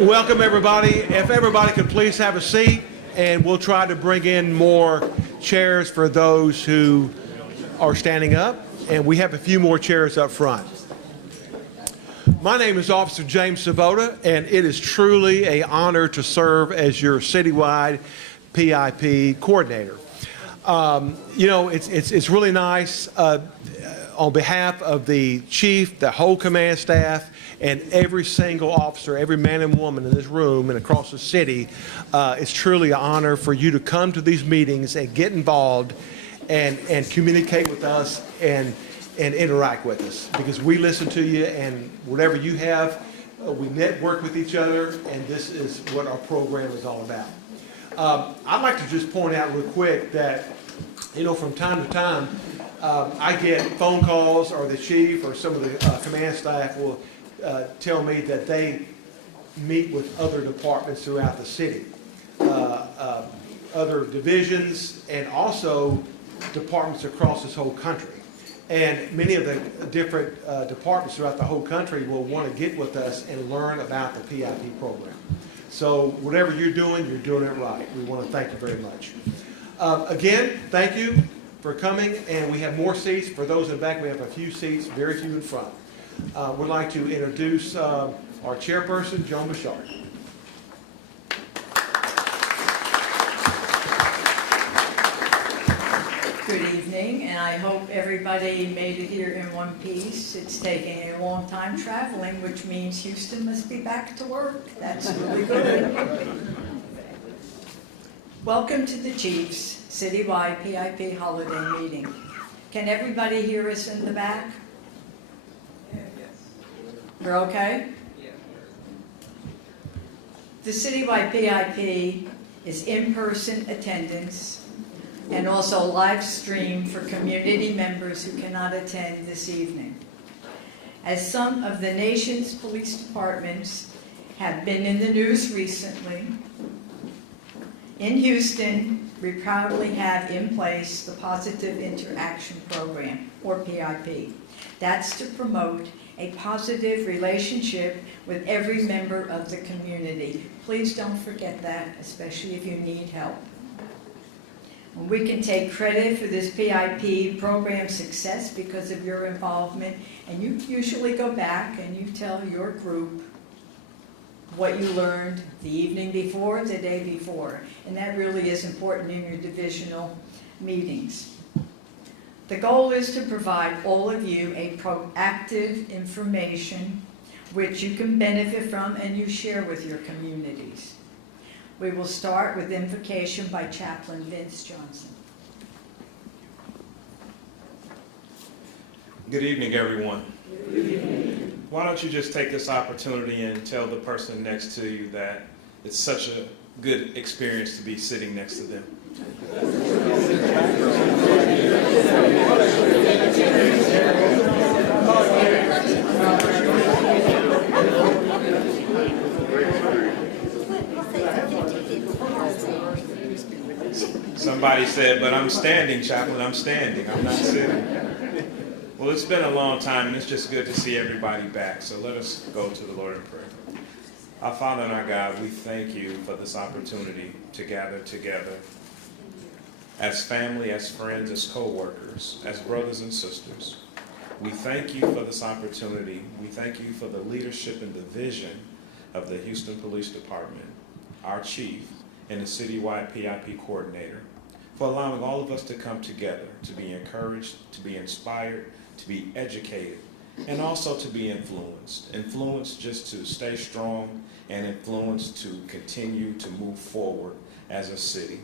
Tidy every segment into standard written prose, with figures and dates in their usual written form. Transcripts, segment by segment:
Welcome, everybody. If everybody could please have a seat, and we'll try to bring in more chairs for those who are standing up, and we have a few more chairs up front. My name is Officer James Savota, and it is truly an honor to serve as your citywide PIP coordinator. It's really nice on behalf of the chief, the whole command staff, and every single officer, every man and woman in this room and across the city. It's truly an honor for you to come to these meetings and get involved and communicate with us and interact with us, because we listen to you, and whatever you have, we network with each other, and this is what our program is all about. I'd like to just point out real quick that, from time to time, I get phone calls, or the chief or some of the command staff will tell me that they meet with other departments throughout the city, other divisions, and also departments across this whole country. And many of the different departments throughout the whole country will want to get with us and learn about the PIP program. So whatever you're doing it right. We want to thank you very much. Again, thank you for coming, and we have more seats. For those in the back, we have a few seats, very few in front. We'd like to introduce our chairperson, Joan Bouchard. Good evening, and I hope everybody made it here in one piece. It's taking a long time traveling, which means Houston must be back to work. That's really good. Welcome to the Chiefs Citywide PIP Holiday Meeting. Can everybody hear us in the back? We're okay? The Citywide PIP is in-person attendance and also live stream for community members who cannot attend this evening. As some of the nation's police departments have been in the news recently, in Houston, we proudly have in place the Positive Interaction Program, or PIP. That's to promote a positive relationship with every member of the community. Please don't forget that, especially if you need help. We can take credit for this PIP program success because of your involvement, and you usually go back and you tell your group what you learned the evening before, the day before, and that really is important in your divisional meetings. The goal is to provide all of you a proactive information which you can benefit from and you share with your communities. We will start with invocation by Chaplain Vince Johnson. Good evening, everyone. Good evening. Why don't you just take this opportunity and tell the person next to you that it's such a good experience to be sitting next to them. Somebody said, but I'm standing, Chaplain, I'm standing, I'm not sitting. Well, it's been a long time, and it's just good to see everybody back, so let us go to the Lord in prayer. Our Father and our God, we thank you for this opportunity to gather together as family, as friends, as co-workers, as brothers and sisters. We thank you for this opportunity. We thank you for the leadership and the vision of the Houston Police Department, our chief, and the citywide PIP coordinator, for allowing all of us to come together, to be encouraged, to be inspired, to be educated, and also to be influenced. Influenced just to stay strong, and influenced to continue to move forward as a city.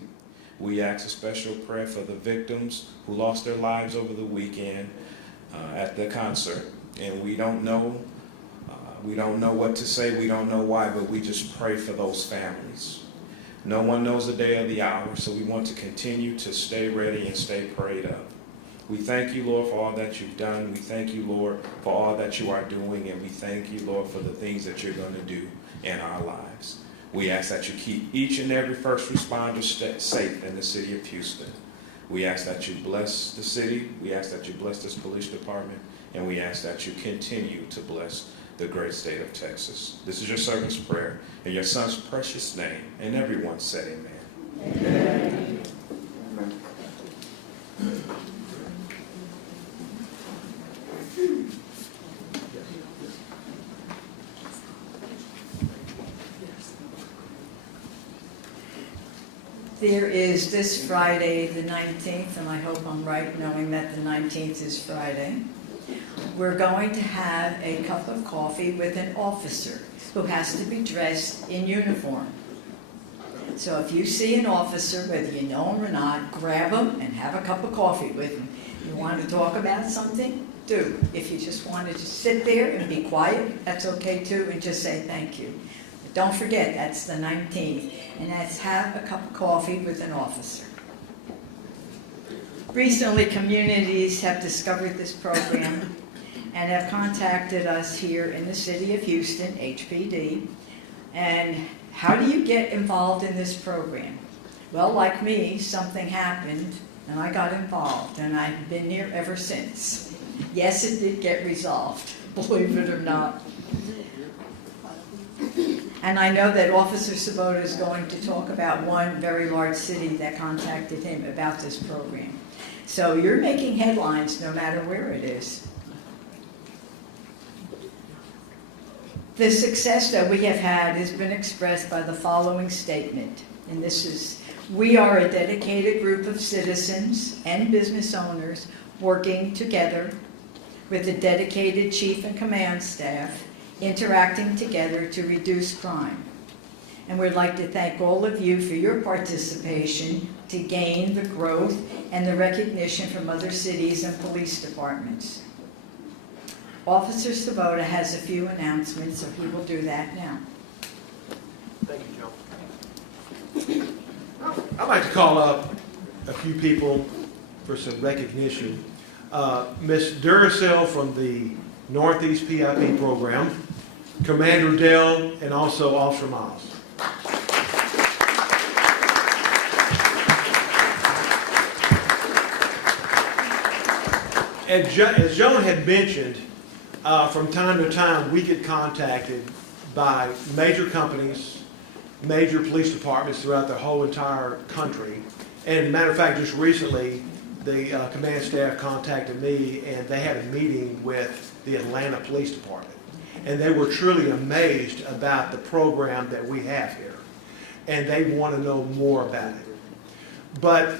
We ask a special prayer for the victims who lost their lives over the weekend at the concert, and we don't know what to say, we don't know why, but we just pray for those families. No one knows the day or the hour, so we want to continue to stay ready and stay prayed up. We thank you, Lord, for all that you've done. We thank you, Lord, for all that you are doing, and we thank you, Lord, for the things that you're going to do in our lives. We ask that you keep each and every first responder safe in the city of Houston. We ask that you bless the city. We ask that you bless this police department. And we ask that you continue to bless the great state of Texas. This is your servant's prayer in your son's precious name. And everyone said amen. Amen. There is this Friday, the 19th, and I hope I'm right knowing that the 19th is Friday. We're going to have a cup of coffee with an officer who has to be dressed in uniform. So if you see an officer, whether you know him or not, grab him and have a cup of coffee with him. You want to talk about something? Do. If you just want to just sit there and be quiet, that's okay too, and just say thank you. But don't forget, that's the 19th, and that's have a cup of coffee with an officer. Recently, communities have discovered this program and have contacted us here in the city of Houston, HPD. And how do you get involved in this program? Well, like me, something happened and I got involved, and I've been here ever since. Yes, it did get resolved, believe it or not. And I know that Officer Sabota is going to talk about one very large city that contacted him about this program. So you're making headlines no matter where it is. The success that we have had has been expressed by the following statement, and this is, we are a dedicated group of citizens and business owners working together with a dedicated chief and command staff, interacting together to reduce crime. And we'd like to thank all of you for your participation to gain the growth and the recognition from other cities and police departments. Officer Sabota has a few announcements, so he will do that now. Thank you, Joan. I'd like to call up a few people for some recognition. Ms. Duracell from the Northeast PIP program, Commander Dell, and also Officer Miles. As Joan had mentioned, from time to time we get contacted by major companies, major police departments throughout the whole entire country. And matter of fact, just recently, the command staff contacted me and they had a meeting with the Atlanta Police Department. And they were truly amazed about the program that we have here. And they want to know more about it. But,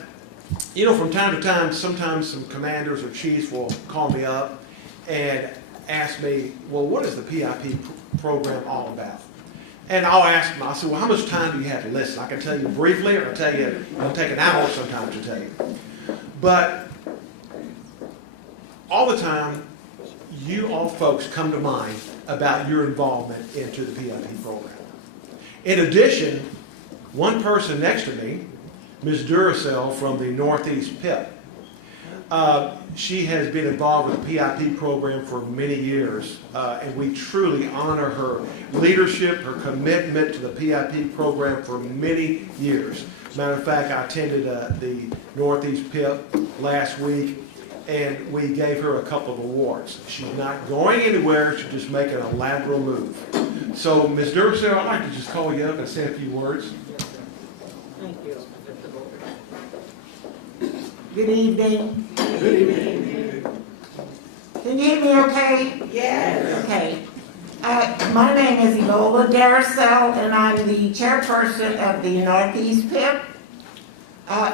you know, from time to time, sometimes some commanders or chiefs will call me up and ask me, well, what is the PIP program all about? And I'll ask them, I'll say, well, how much time do you have to listen? I can tell you briefly, or I'll tell you, it'll take an hour sometimes to tell you. But all the time, you all folks come to mind about your involvement into the PIP program. In addition, one person next to me, Ms. Duracell from the Northeast PIP, she has been involved with the PIP program for many years, and we truly honor her leadership, her commitment to the PIP program for many years. Matter of fact, I attended the Northeast PIP last week, and we gave her a couple of awards. She's not going anywhere, she's just making a lateral move. So, Ms. Duracell, I'd like to just call you up and say a few words. Thank you. Good evening. Good evening. Can you hear me okay? Yes. Okay. My name is Enola Darcel, and I'm the chairperson of the Northeast PIP.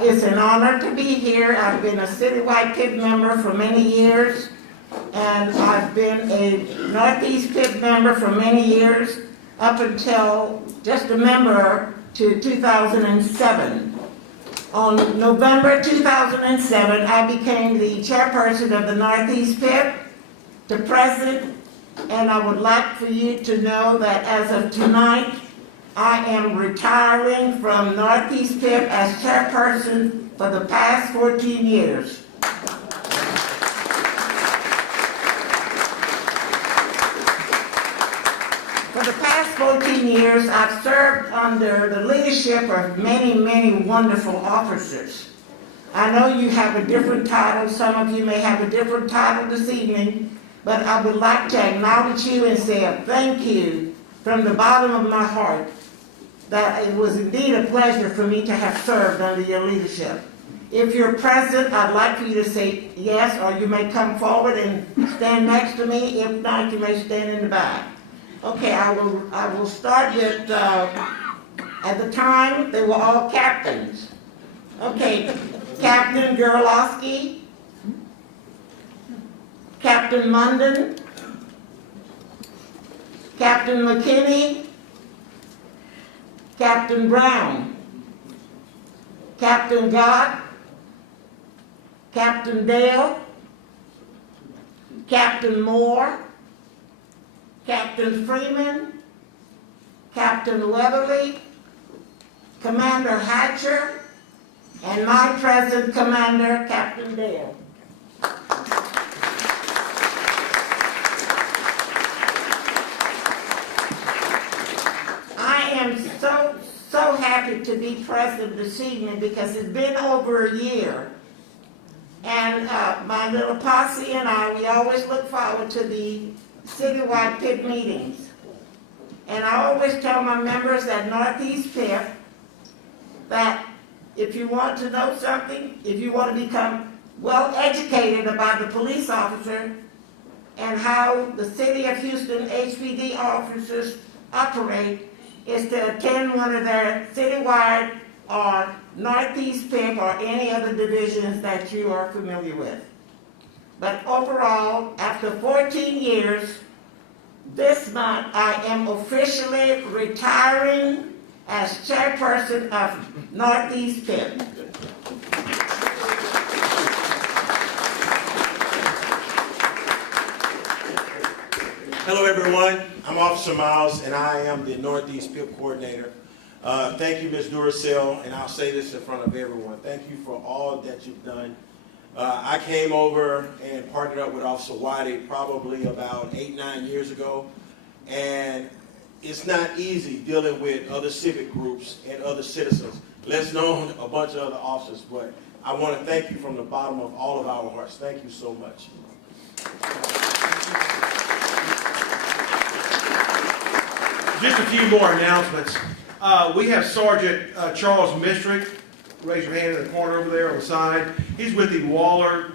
It's an honor to be here. I've been a citywide PIP member for many years, and I've been a Northeast PIP member for many years, up until just a member to 2007. On November 2007, I became the chairperson of the Northeast PIP, the president, and I would like for you to know that as of tonight, I am retiring from Northeast PIP as chairperson for the past 14 years. For the past 14 years, I've served under the leadership of many, many wonderful officers. I know you have a different title. Some of you may have a different title this evening, but I would like to acknowledge you and say thank you from the bottom of my heart that it was indeed a pleasure for me to have served under your leadership. If you're present, I'd like for you to say yes, or you may come forward and stand next to me. If not, you may stand in the back. Okay, I will start with, at the time, they were all captains. Okay, Captain Gerlowski, Captain Munden, Captain McKinney, Captain Brown, Captain Gott, Captain Dale, Captain Moore, Captain Freeman, Captain Weatherly, Commander Hatcher, and my present commander, Captain Dale. I am so happy to be present this evening because it's been over a year. And my little posse and I, we always look forward to the citywide PIP meetings. And I always tell my members at Northeast PIP that if you want to know something, if you want to become well educated about the police officer and how the City of Houston HPD officers operate, is to attend one of their citywide or Northeast PIP or any other divisions that you are familiar with. But overall, after 14 years, this month I am officially retiring as chairperson of Northeast PIP. Hello everyone, I'm Officer Miles and I am the Northeast PIP coordinator. Thank you, Ms. Duracell, and I'll say this in front of everyone. Thank you for all that you've done. I came over and partnered up with Officer Waddy probably about 8-9 years ago, and it's not easy dealing with other civic groups and other citizens, let alone a bunch of other officers, but I want to thank you from the bottom of all of our hearts. Thank you so much. Just a few more announcements. We have Sergeant Charles Mistrick. Raise your hand in the corner over there on the side. He's with the Waller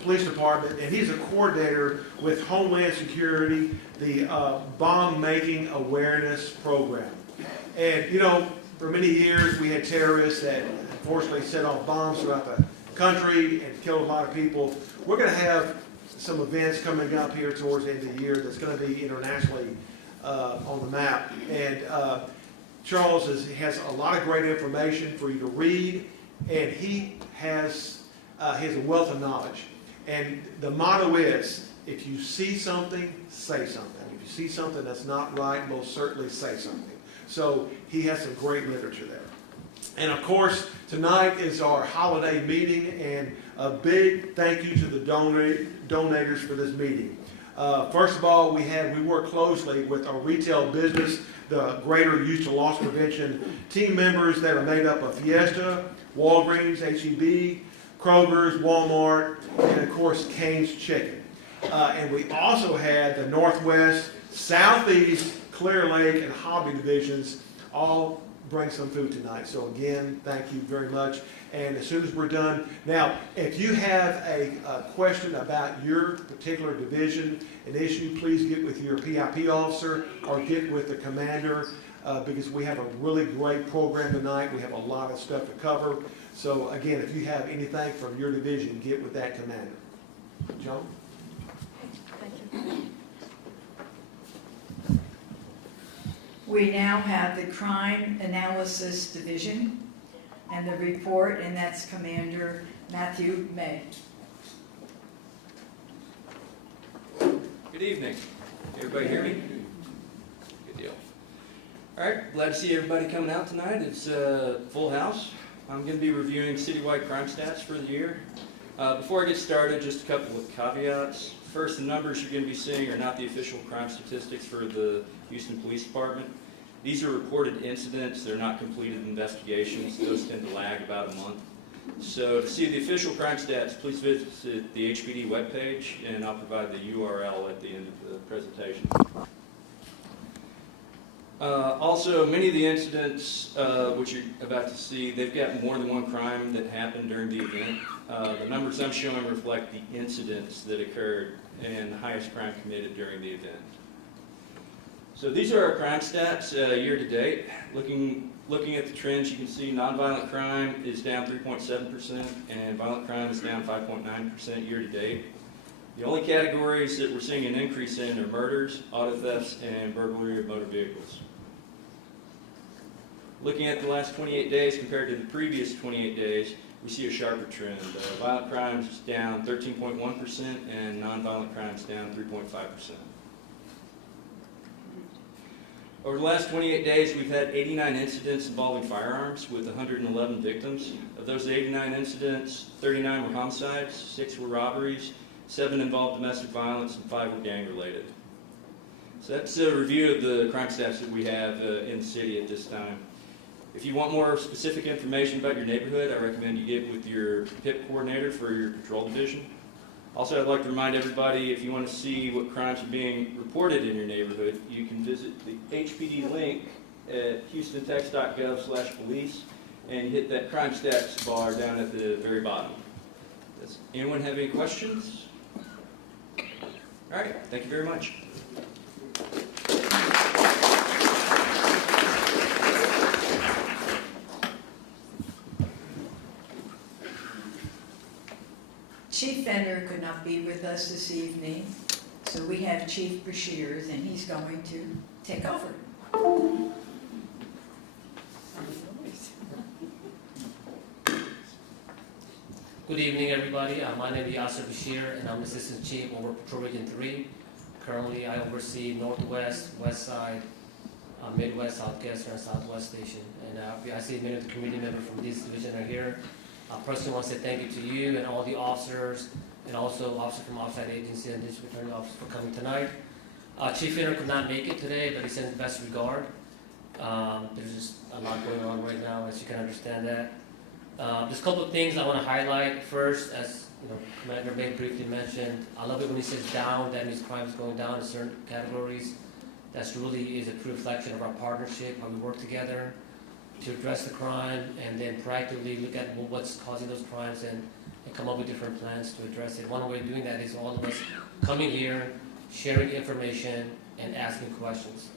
Police Department, and he's a coordinator with Homeland Security, the Bomb Making Awareness Program. And, you know, for many years we had terrorists that unfortunately set off bombs throughout the country and killed a lot of people. We're going to have some events coming up here towards the end of the year that's going to be internationally on the map. And Charles has a lot of great information for you to read, and he has a wealth of knowledge. And the motto is, if you see something, say something. If you see something that's not right, most certainly say something. So he has some great literature there. And of course, tonight is our holiday meeting, and a big thank you to the donators for this meeting. First of all, we work closely with our retail business, the Greater Houston Loss Prevention team members that are made up of Fiesta, Walgreens, H-E-B, Kroger's, Walmart, and of course Cane's Chicken. And we also had the Northwest, Southeast, Clear Lake, and Hobby divisions all bring some food tonight. So again, thank you very much. And as soon as we're done, now, if you have a question about your particular division, an issue, please get with your PIP officer or get with the commander because we have a really great program tonight. We have a lot of stuff to cover. So again, if you have anything from your division, get with that commander. Joan? Thank you. We now have the Crime Analysis Division and the report, and that's Commander Matthew May. Good evening. Everybody hear me? Good deal. All right, glad to see everybody coming out tonight. It's a full house. I'm going to be reviewing citywide crime stats for the year. Before I get started, just a couple of caveats. First, the numbers you're going to be seeing are not the official crime statistics for the Houston Police Department. These are reported incidents. They're not completed investigations. Those tend to lag about a month. So to see the official crime stats, please visit the HPD webpage, and I'll provide the URL at the end of the presentation. Also, many of the incidents which you're about to see, they've got more than one crime that happened during the event. The numbers I'm showing reflect the incidents that occurred and the highest crime committed during the event. So these are our crime stats year to date. Looking at the trends, you can see nonviolent crime is down 3.7% and violent crime is down 5.9% year to date. The only categories that we're seeing an increase in are murders, auto thefts, and burglary of motor vehicles. Looking at the last 28 days compared to the previous 28 days, we see a sharper trend. Violent crime is down 13.1% and nonviolent crime is down 3.5%. Over the last 28 days, we've had 89 incidents involving firearms with 111 victims. Of those 89 incidents, 39 were homicides, 6 were robberies, 7 involved domestic violence, and 5 were gang-related. So that's a review of the crime stats that we have in the city at this time. If you want more specific information about your neighborhood, I recommend you get with your PIP coordinator for your patrol division. Also, I'd like to remind everybody, if you want to see what crimes are being reported in your neighborhood, you can visit the HPD link at houstontex.gov/police and hit that crime stats bar down at the very bottom. Does anyone have any questions? All right, thank you very much. Chief Fender could not be with us this evening, so we have Chief Bashirs, and he's going to take over. Good evening, everybody. My name is Yasser Bashir, and I'm Assistant Chief over Patrol Region 3. Currently, I oversee Northwest, West Side, Midwest, Southwest, and Southwest Station. And I see many of the community members from this division are here. I personally want to say thank you to you and all the officers, and also officers from outside agency and district attorney office for coming tonight. Chief Finner could not make it today, but he sends best regard. There's just a lot going on right now, as you can understand that. There's a couple of things I want to highlight. First, as you know, Commander May briefly mentioned, I love it when he says down. That means crime is going down in certain categories. That's really is a true reflection of our partnership, how we work together to address the crime, and then proactively look at what's causing those crimes and come up with different plans to address it. One way of doing that is all of us coming here, sharing information, and asking questions.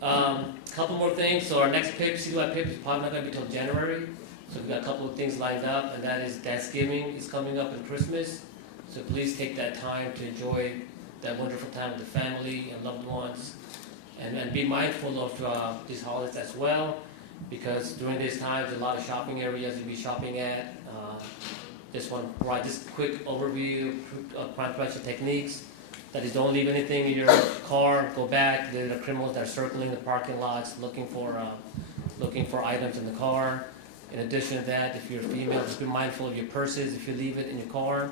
Couple more things. So our next PIP, citywide PIP, is probably not going to be until January. So we've got a couple of things lined up, and that is Thanksgiving is coming up and Christmas. So please take that time to enjoy that wonderful time with the family and loved ones, and be mindful of these holidays as well, because during these times, a lot of shopping areas you'll be shopping at. Just want to provide this quick overview of crime prevention techniques. That is, don't leave anything in your car. Go back. There are criminals that are circling the parking lots, looking for items in the car. In addition to that, if you're a female, just be mindful of your purses. If you leave it in your car,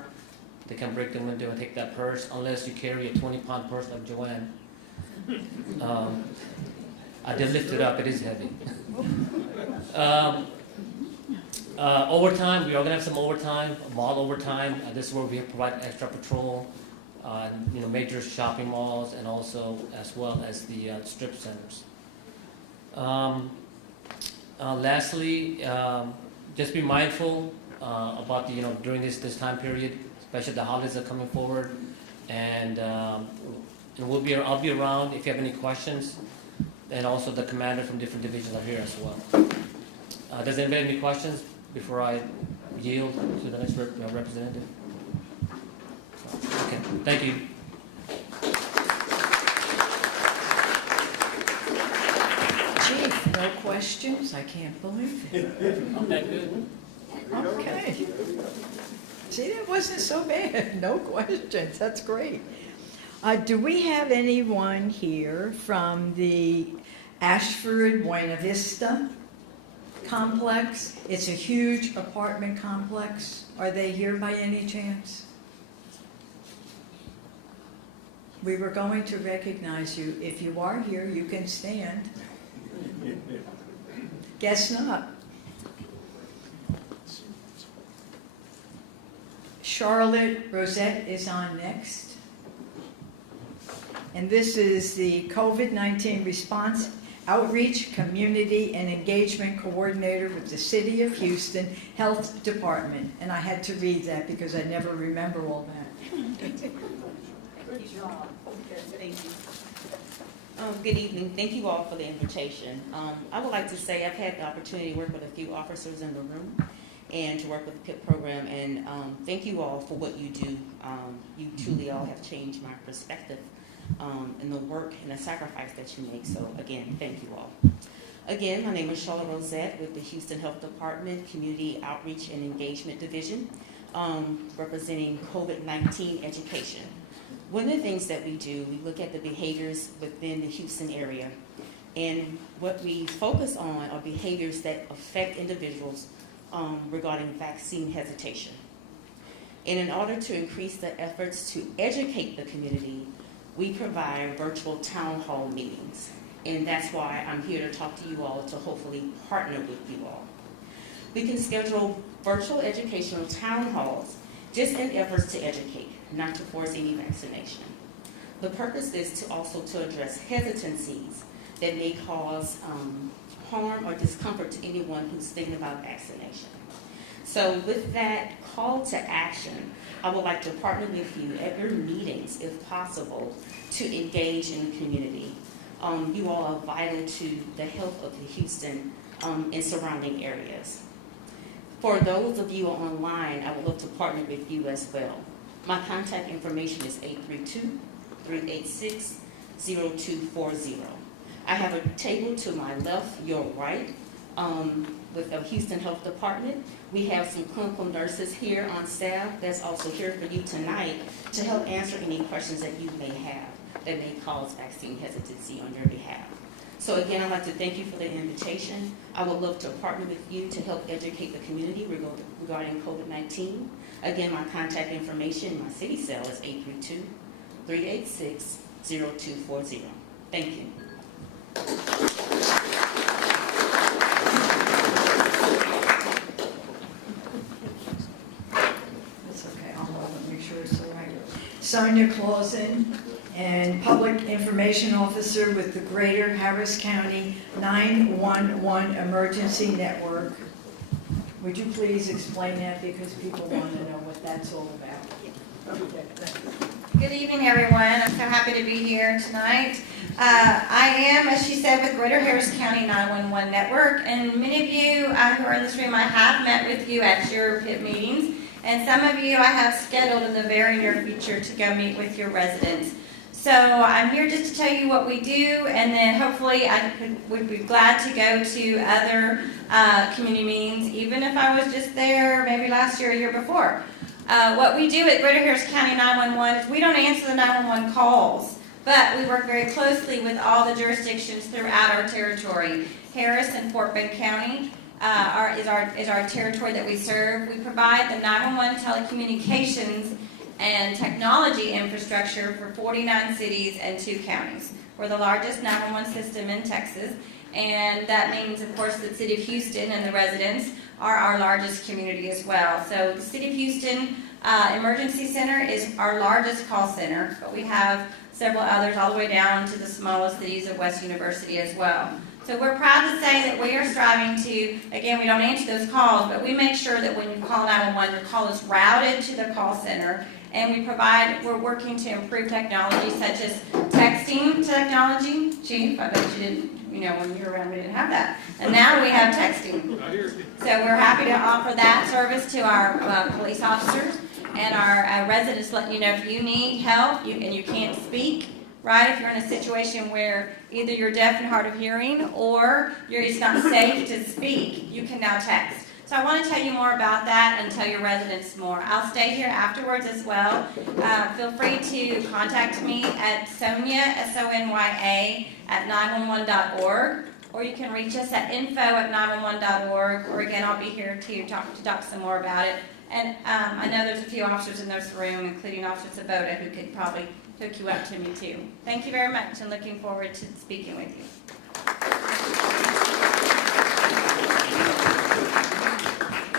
they can break the window and take that purse, unless you carry a 20-pound purse like Joanne. I did lift it up. It is heavy. Overtime, we are going to have some overtime, mall overtime. This is where we provide extra patrol, major shopping malls, and also as well as the strip centers. Lastly, just be mindful about during this time period, especially the holidays are coming forward, and I'll be around if you have any questions, and also the commander from different divisions are here as well. Does anybody have any questions before I yield to the next representative? Okay, thank you. Chief, no questions? I can't believe it. Okay, good. Okay. See, that wasn't so bad. No questions. That's great. Do we have anyone here from the Ashford Buena Vista complex? It's a huge apartment complex. Are they here by any chance? We were going to recognize you. If you are here, you can stand. Charlotte Rosette is on next. And this is the COVID-19 Response Outreach, Community, and Engagement Coordinator with the City of Houston Health Department. And I had to read that because I never remember all that. Good job. Thank you. Good evening. Thank you all for the invitation. I would like to say I've had the opportunity to work with a few officers in the room and to work with the PIP program, and thank you all for what you do. You truly all have changed my perspective in the work and the sacrifice that you make. So again, thank you all. Again, my name is Charlotte Rosette with the Houston Health Department Community Outreach and Engagement Division, representing COVID-19 education. One of the things that we do, we look at the behaviors within the Houston area, and what we focus on are behaviors that affect individuals regarding vaccine hesitation. And in order to increase the efforts to educate the community, we provide virtual town hall meetings. And that's why I'm here to talk to you all, to hopefully partner with you all. We can schedule virtual educational town halls just in efforts to educate, not to force any vaccination. The purpose is to also to address hesitancies that may cause harm or discomfort to anyone who's thinking about vaccination. So with that call to action, I would like to partner with you at your meetings, if possible, to engage in the community. You all are vital to the health of the Houston and surrounding areas. For those of you online, I would love to partner with you as well. My contact information is 832-386-0240. I have a table to my left, your right, with the Houston Health Department. We have some clinical nurses here on staff that's also here for you tonight to help answer any questions that you may have that may cause vaccine hesitancy on your behalf. So again, I'd like to thank you for the invitation. I would love to partner with you to help educate the community regarding COVID-19. Again, my contact information, my city cell is 832-386-0240. Thank you. That's okay, I'll make sure it's all right. Sonia Clausen, and Public Information Officer with the Greater Harris County 911 Emergency Network. Would you please explain that, because people want to know what that's all about? Okay, thanks. Good evening, everyone. I'm so happy to be here tonight. I am, as she said, with Greater Harris County 911 Network, and many of you who are in this room, I have met with you at your PIP meetings, and some of you I have scheduled in the very near future to go meet with your residents. So I'm here just to tell you what we do, and then hopefully would be glad to go to other community meetings, even if I was just there maybe last year or year before. What we do at Greater Harris County 911 is we don't answer the 911 calls, but we work very closely with all the jurisdictions throughout our territory. Harris and Fort Bend County is our territory that we serve. We provide the 911 telecommunications and technology infrastructure for 49 cities and 2 counties. We're the largest 911 system in Texas, and that means, of course, the City of Houston and the residents are our largest community as well. So the City of Houston Emergency Center is our largest call center, but we have several others all the way down to the smallest cities of West University as well. So we're proud to say that we are striving to, again, we don't answer those calls, but we make sure that when you call 911, your call is routed to the call center. And we're working to improve technology such as texting technology. Chief, I bet you didn't, when you were around, we didn't have that. And now we have texting. So we're happy to offer that service to our police officers and our residents, letting you know if you need help and you can't speak, right? If you're in a situation where either you're deaf and hard of hearing or it's not safe to speak, you can now text. So I want to tell you more about that and tell your residents more. I'll stay here afterwards as well. Feel free to contact me at Sonya, SONYA, at 911.org, or you can reach us at info@911.org, or again, I'll be here to talk some more about it. And I know there's a few officers in this room, including Officer Sabota, who could probably hook you up to me too. Thank you very much, and looking forward to speaking with you.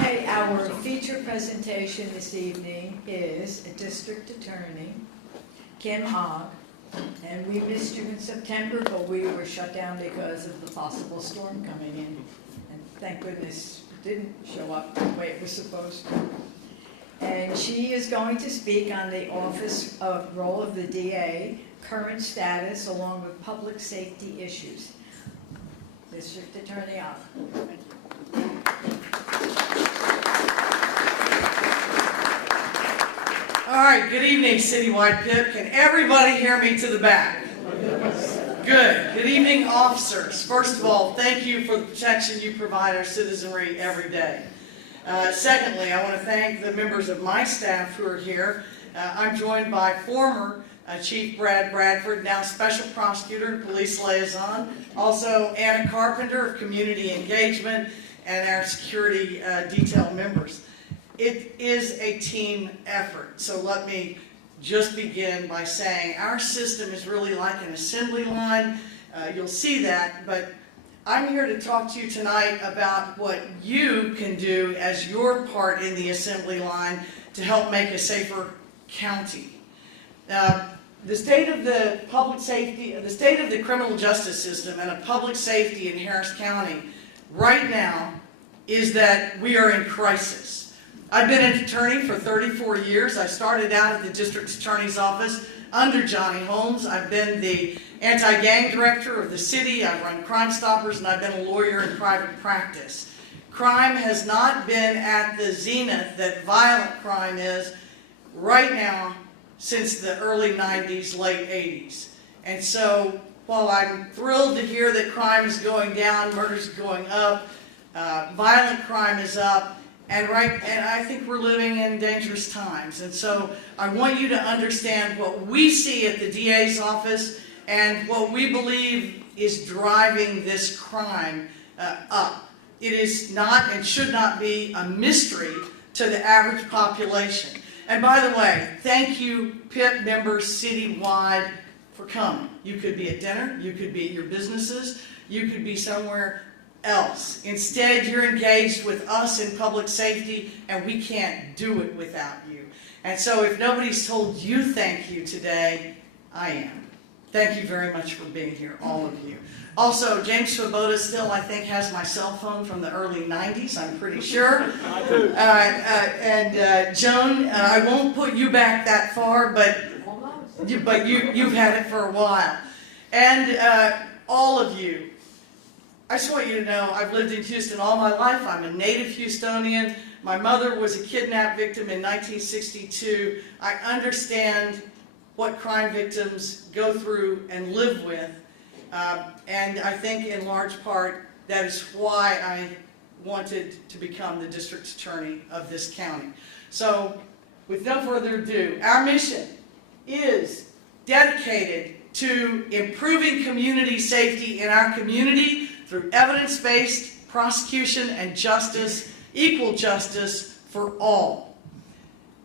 Okay, our feature presentation presentation this evening is a District Attorney, Kim Hogg. And we missed you in September, but we were shut down because of the possible storm coming in. And thank goodness it didn't show up the way it was supposed to. And she is going to speak on the role of the DA, current status, along with public safety issues. District Attorney Hogg. All right, good evening, Citywide PIP. Can everybody hear me to the back? Good. Good evening, officers. First of all, thank you for the protection you provide our citizenry every day. Secondly, I want to thank the members of my staff who are here. I'm joined by former Chief Brad Bradford, now Special Prosecutor and Police Liaison, also Anna Carpenter of Community Engagement, and our security detail members. It is a team effort, so let me just begin by saying our system is really like an assembly line. You'll see that, but I'm here to talk to you tonight about what you can do as your part in the assembly line to help make a safer county. The state of the public safety, the state of the criminal justice system and of public safety in Harris County right now is that we are in crisis. I've been an attorney for 34 years. I started out at the district attorney's office under Johnny Holmes. I've been the anti-gang director of the city. I've run Crime Stoppers, and I've been a lawyer in private practice. Crime has not been at the zenith that violent crime is right now since the early 90s, late 80s. And so while I'm thrilled to hear that crime is going down, murder's going up, violent crime is up, and I think we're living in dangerous times. And so I want you to understand what we see at the DA's office and what we believe is driving this crime up. It is not and should not be a mystery to the average population. And by the way, thank you, PIP members citywide, for coming. You could be at dinner, you could be at your businesses, you could be somewhere else. Instead, you're engaged with us in public safety, and we can't do it without you. And so if nobody's told you thank you today, I am. Thank you very much for being here, all of you. Also, James Swoboda still, I think, has my cell phone from the early 90s, I'm pretty sure. I do. Joan, I won't put you back that far, but you've had it for a while. And all of you, I just want you to know I've lived in Houston all my life. I'm a native Houstonian. My mother was a kidnap victim in 1962. I understand what crime victims go through and live with. And I think in large part that is why I wanted to become the district attorney of this county. So with no further ado, our mission is dedicated to improving community safety in our community through evidence-based prosecution and justice, equal justice for all.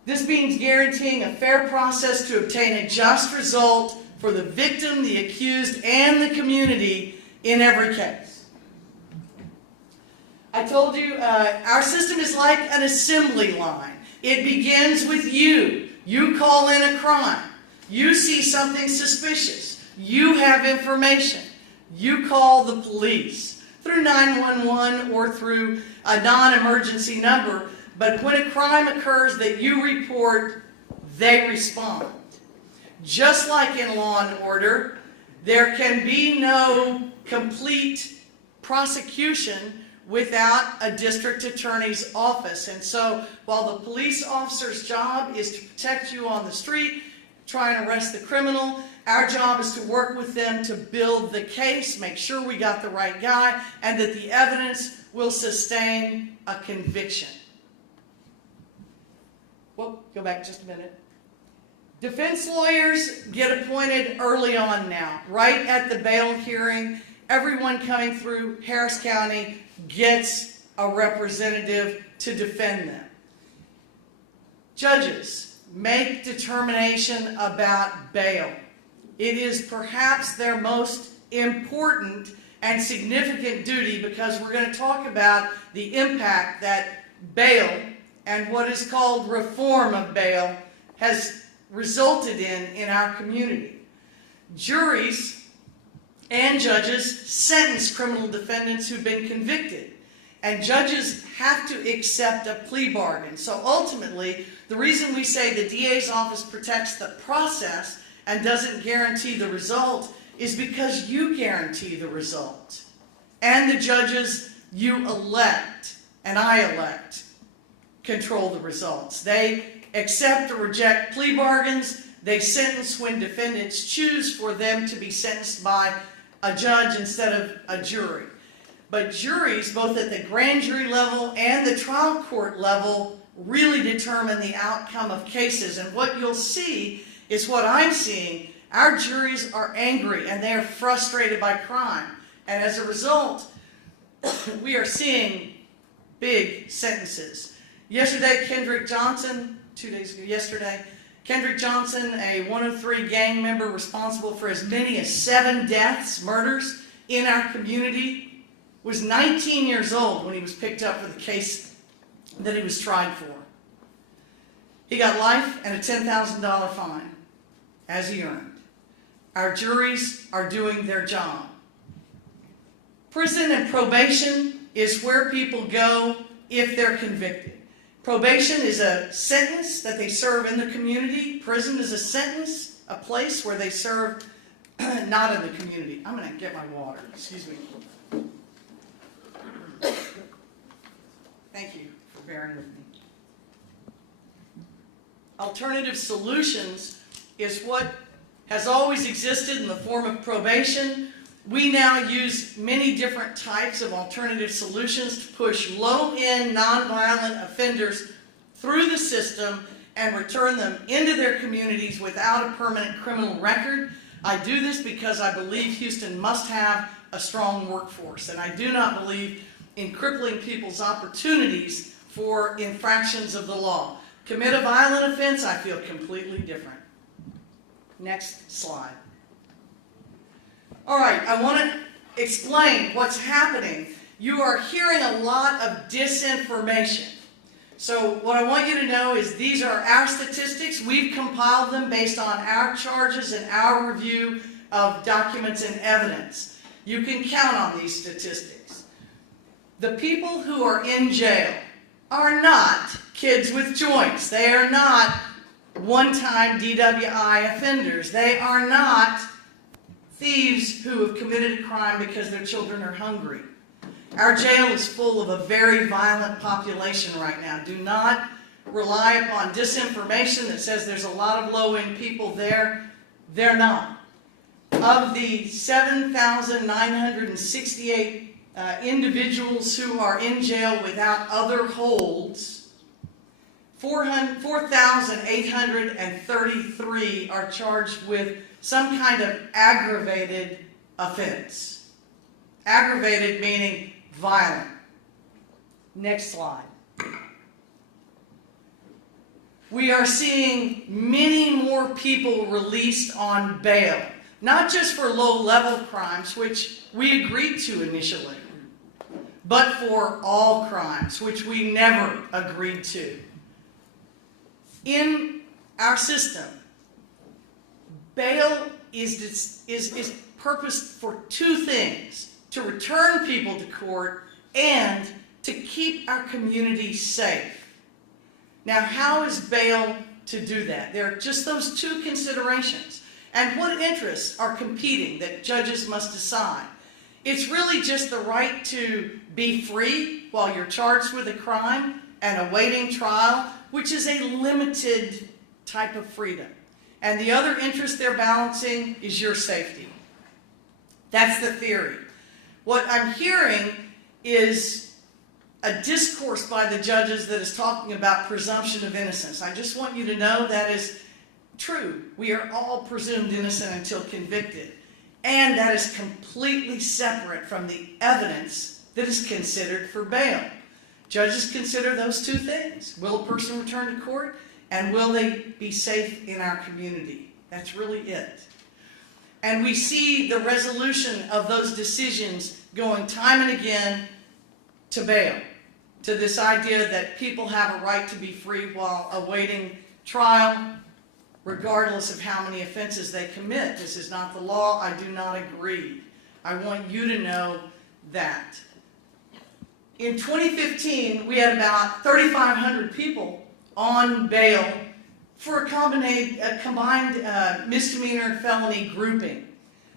This means guaranteeing a fair process to obtain a just result for the victim, the accused, and the community in every case. I told you, our system is like an assembly line. It begins with you. You call in a crime. You see something suspicious. You have information. You call the police through 911 or through a non-emergency number, but when a crime occurs that you report, they respond. Just like in Law and Order, there can be no complete prosecution without a district attorney's office. And so while the police officer's job is to protect you on the street, try and arrest the criminal, our job is to work with them to build the case, make sure we got the right guy, and that the evidence will sustain a conviction. Well, go back just a minute. Defense lawyers get appointed early on now. Right at the bail hearing, everyone coming through Harris County gets a representative to defend them. Judges make determination about bail. It is perhaps their most important and significant duty because we're going to talk about the impact that bail and what is called reform of bail has resulted in our community. Juries and judges sentence criminal defendants who've been convicted, and judges have to accept a plea bargain. So ultimately, the reason we say the DA's office protects the process and doesn't guarantee the result is because you guarantee the result. And the judges you elect, and I elect, control the results. They accept or reject plea bargains. They sentence when defendants choose for them to be sentenced by a judge instead of a jury. But juries, both at the grand jury level and the trial court level, really determine the outcome of cases. And what you'll see is what I'm seeing. Our juries are angry and they are frustrated by crime. And as a result, we are seeing big sentences. Yesterday, Kendrick Johnson, 2 days ago yesterday, Kendrick Johnson, a 103 gang member responsible for as many as 7 deaths, murders in our community, was 19 years old when he was picked up for the case that he was tried for. He got life and a $10,000 fine, as he earned. Our juries are doing their job. Prison and probation is where people go if they're convicted. Probation is a sentence that they serve in the community. Prison is a sentence, a place where they serve not in the community. I'm going to get my water. Excuse me. Thank you for bearing with me. Alternative solutions is what has always existed in the form of probation. We now use many different types of alternative solutions to push low-end, nonviolent offenders through the system and return them into their communities without a permanent criminal record. I do this because I believe Houston must have a strong workforce, and I do not believe in crippling people's opportunities for infractions of the law. Commit a violent offense, I feel completely different. Next slide. All right, I want to explain what's happening. You are hearing a lot of disinformation. So what I want you to know is these are our statistics. We've compiled them based on our charges and our review of documents and evidence. You can count on these statistics. The people who are in jail are not kids with joints. They are not one-time DWI offenders. They are not thieves who have committed a crime because their children are hungry. Our jail is full of a very violent population right now. Do not rely upon disinformation that says there's a lot of low-end people there. They're not. Of the 7,968 individuals who are in jail without other holds, 4,833 are charged with some kind of aggravated offense. Aggravated meaning violent. Next slide. We are seeing many more people released on bail, not just for low-level crimes, which we agreed to initially, but for all crimes, which we never agreed to. In our system, bail is purposed for 2 things: to return people to court and to keep our community safe. Now, how is bail to do that? There are just those 2 considerations. And what interests are competing that judges must decide? It's really just the right to be free while you're charged with a crime and awaiting trial, which is a limited type of freedom. And the other interest they're balancing is your safety. That's the theory. What I'm hearing is a discourse by the judges that is talking about presumption of innocence. I just want you to know that is true. We are all presumed innocent until convicted. And that is completely separate from the evidence that is considered for bail. Judges consider those 2 things. Will a person return to court? And will they be safe in our community? That's really it. And we see the resolution of those decisions going time and again to bail. to this idea that people have a right to be free while awaiting trial, regardless of how many offenses they commit. This is not the law. I do not agree. I want you to know that. In 2015, we had about 3,500 people on bail for a combined misdemeanor felony grouping.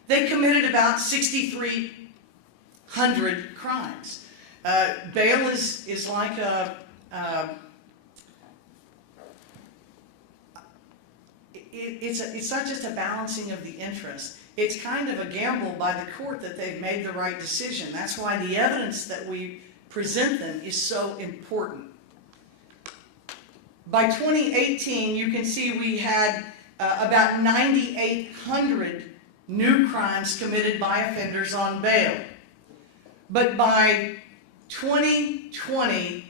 They committed about 6,300 crimes. Bail is like it's not just a balancing of the interest. It's kind of a gamble by the court that they've made the right decision. That's why the evidence that we present them is so important. By 2018, you can see we had about 9,800 new crimes committed by offenders on bail. But by 2020,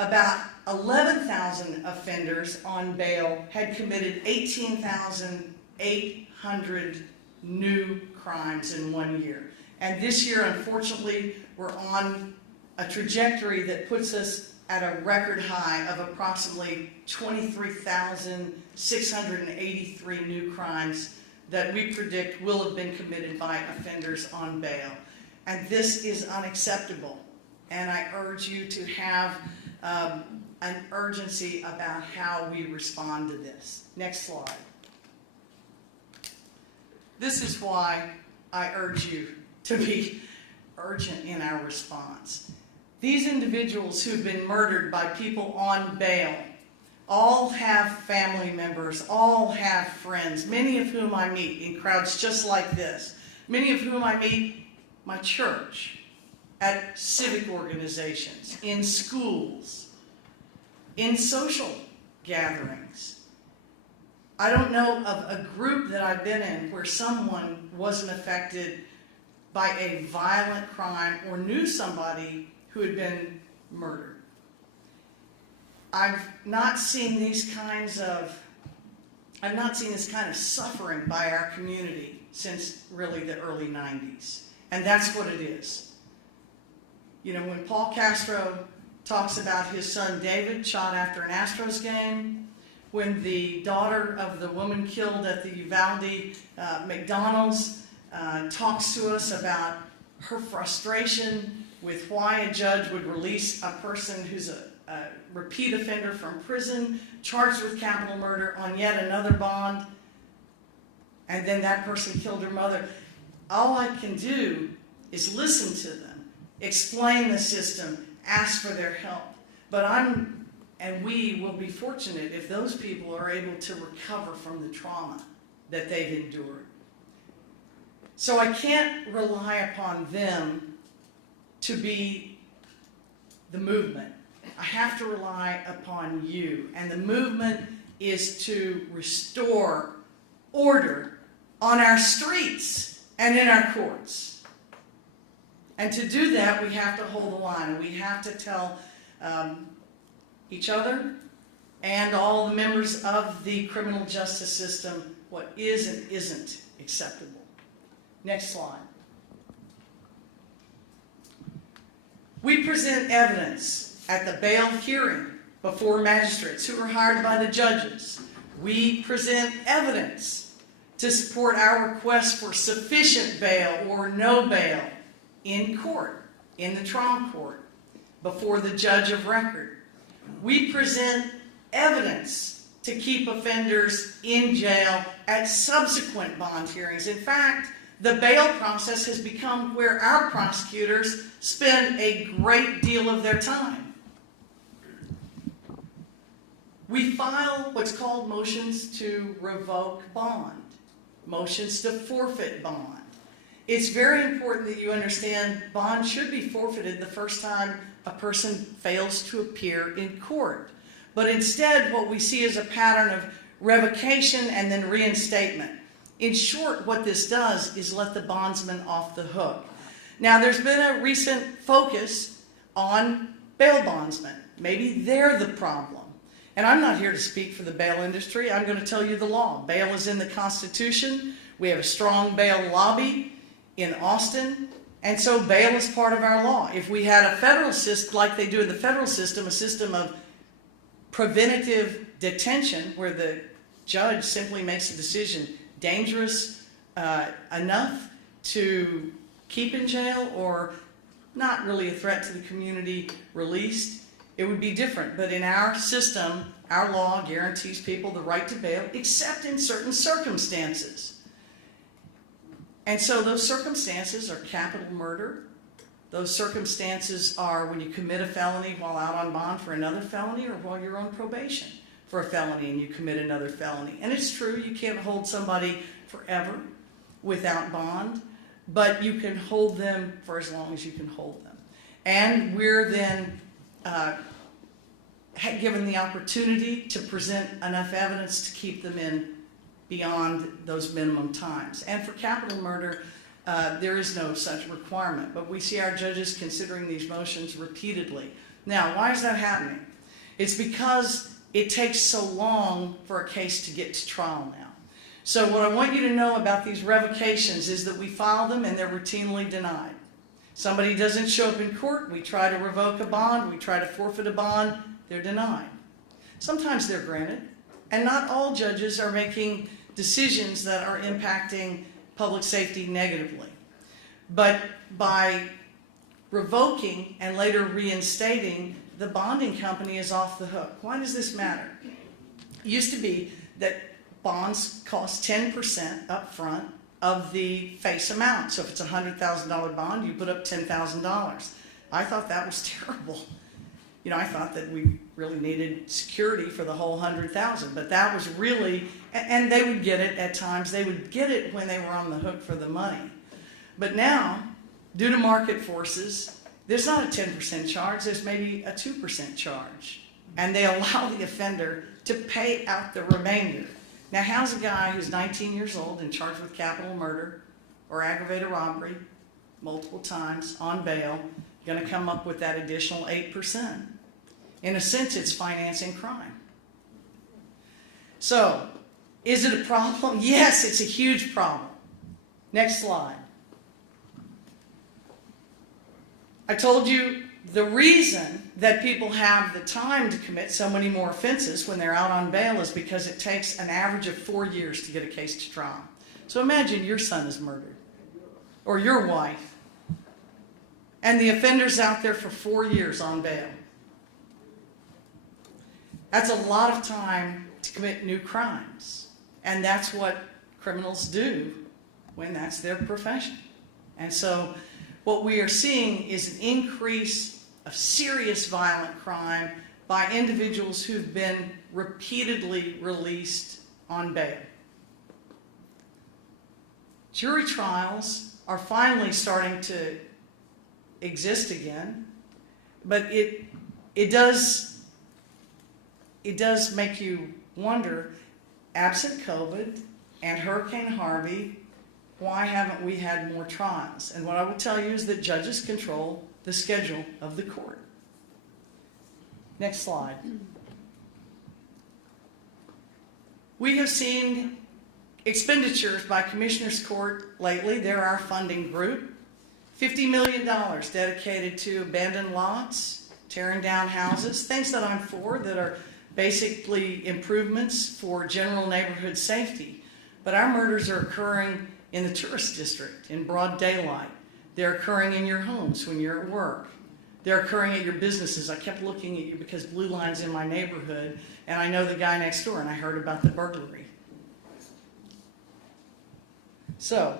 about 11,000 offenders on bail had committed 18,800 new crimes in 1 year. And this year, unfortunately, we're on a trajectory that puts us at a record high of approximately 23,683 new crimes that we predict will have been committed by offenders on bail. And this is unacceptable. And I urge you to have an urgency about how we respond to this. Next slide. This is why I urge you to be urgent in our response. These individuals who've been murdered by people on bail all have family members, all have friends, many of whom I meet in crowds just like this, many of whom I meet my church, at civic organizations, in schools, in social gatherings. I don't know of a group that I've been in where someone wasn't affected by a violent crime or knew somebody who had been murdered. I've not seen this kind of suffering by our community since really the early 90s. And that's what it is. You know, when Paul Castro talks about his son David shot after an Astros game, when the daughter of the woman killed at the Uvalde McDonald's talks to us about her frustration with why a judge would release a person who's a repeat offender from prison, charged with capital murder on yet another bond, and then that person killed her mother. All I can do is listen to them, explain the system, ask for their help. But we will be fortunate if those people are able to recover from the trauma that they've endured. So I can't rely upon them to be the movement. I have to rely upon you. And the movement is to restore order on our streets and in our courts. And to do that, we have to hold the line. And we have to tell each other and all the members of the criminal justice system what is and isn't acceptable. Next slide. We present evidence at the bail hearing before magistrates who are hired by the judges. We present evidence to support our request for sufficient bail or no bail in court, in the trial court, before the judge of record. We present evidence to keep offenders in jail at subsequent bond hearings. In fact, the bail process has become where our prosecutors spend a great deal of their time. We file what's called motions to revoke bond, motions to forfeit bond. It's very important that you understand bond should be forfeited the first time a person fails to appear in court. But instead, what we see is a pattern of revocation and then reinstatement. In short, what this does is let the bondsman off the hook. Now, there's been a recent focus on bail bondsmen. Maybe they're the problem. And I'm not here to speak for the bail industry. I'm going to tell you the law. Bail is in the Constitution. We have a strong bail lobby in Austin. And so bail is part of our law. If we had a federal system, like they do in the federal system, a system of preventative detention where the judge simply makes a decision dangerous enough to keep in jail or not really a threat to the community, released, it would be different. But in our system, our law guarantees people the right to bail except in certain circumstances. And so those circumstances are capital murder. Those circumstances are when you commit a felony while out on bond for another felony or while you're on probation for a felony and you commit another felony. And it's true, you can't hold somebody forever without bond, but you can hold them for as long as you can hold them. And we're then given the opportunity to present enough evidence to keep them in beyond those minimum times. And for capital murder, there is no such requirement, but we see our judges considering these motions repeatedly. Now, why is that happening? It's because it takes so long for a case to get to trial now. So what I want you to know about these revocations is that we file them and they're routinely denied. Somebody doesn't show up in court, we try to revoke a bond, we try to forfeit a bond, they're denied. Sometimes they're granted, and not all judges are making decisions that are impacting public safety negatively. But by revoking and later reinstating, the bonding company is off the hook. Why does this matter? It used to be that bonds cost 10% up front of the face amount. So if it's a $100,000 bond, you put up $10,000. I thought that was terrible. You know, I thought that we really needed security for the whole $100,000, but that was really, and they would get it at times, they would get it when they were on the hook for the money. But now, due to market forces, there's not a 10% charge, there's maybe a 2% charge. And they allow the offender to pay out the remainder. Now, how's a guy who's 19 years old and charged with capital murder or aggravated robbery multiple times on bail going to come up with that additional 8%? In a sense, it's financing crime. So, is it a problem? Yes, it's a huge problem. Next slide. I told you the reason that people have the time to commit so many more offenses when they're out on bail is because it takes an average of 4 years to get a case to trial. So imagine your son is murdered, or your wife, and the offender's out there for 4 years on bail. That's a lot of time to commit new crimes. And that's what criminals do when that's their profession. And so what we are seeing is an increase of serious violent crime by individuals who've been repeatedly released on bail. Jury trials are finally starting to exist again, but it does make you wonder, absent COVID and Hurricane Harvey, why haven't we had more trials? And what I will tell you is that judges control the schedule of the court. Next slide. We have seen expenditures by Commissioners Court lately. They're our funding group. $50 million dedicated to abandoned lots, tearing down houses, things that I'm for that are basically improvements for general neighborhood safety. But our murders are occurring in the tourist district, in broad daylight. They're occurring in your homes when you're at work. They're occurring at your businesses. I kept looking at you because Blue Line's in my neighborhood, and I know the guy next door, and I heard about the burglary. So,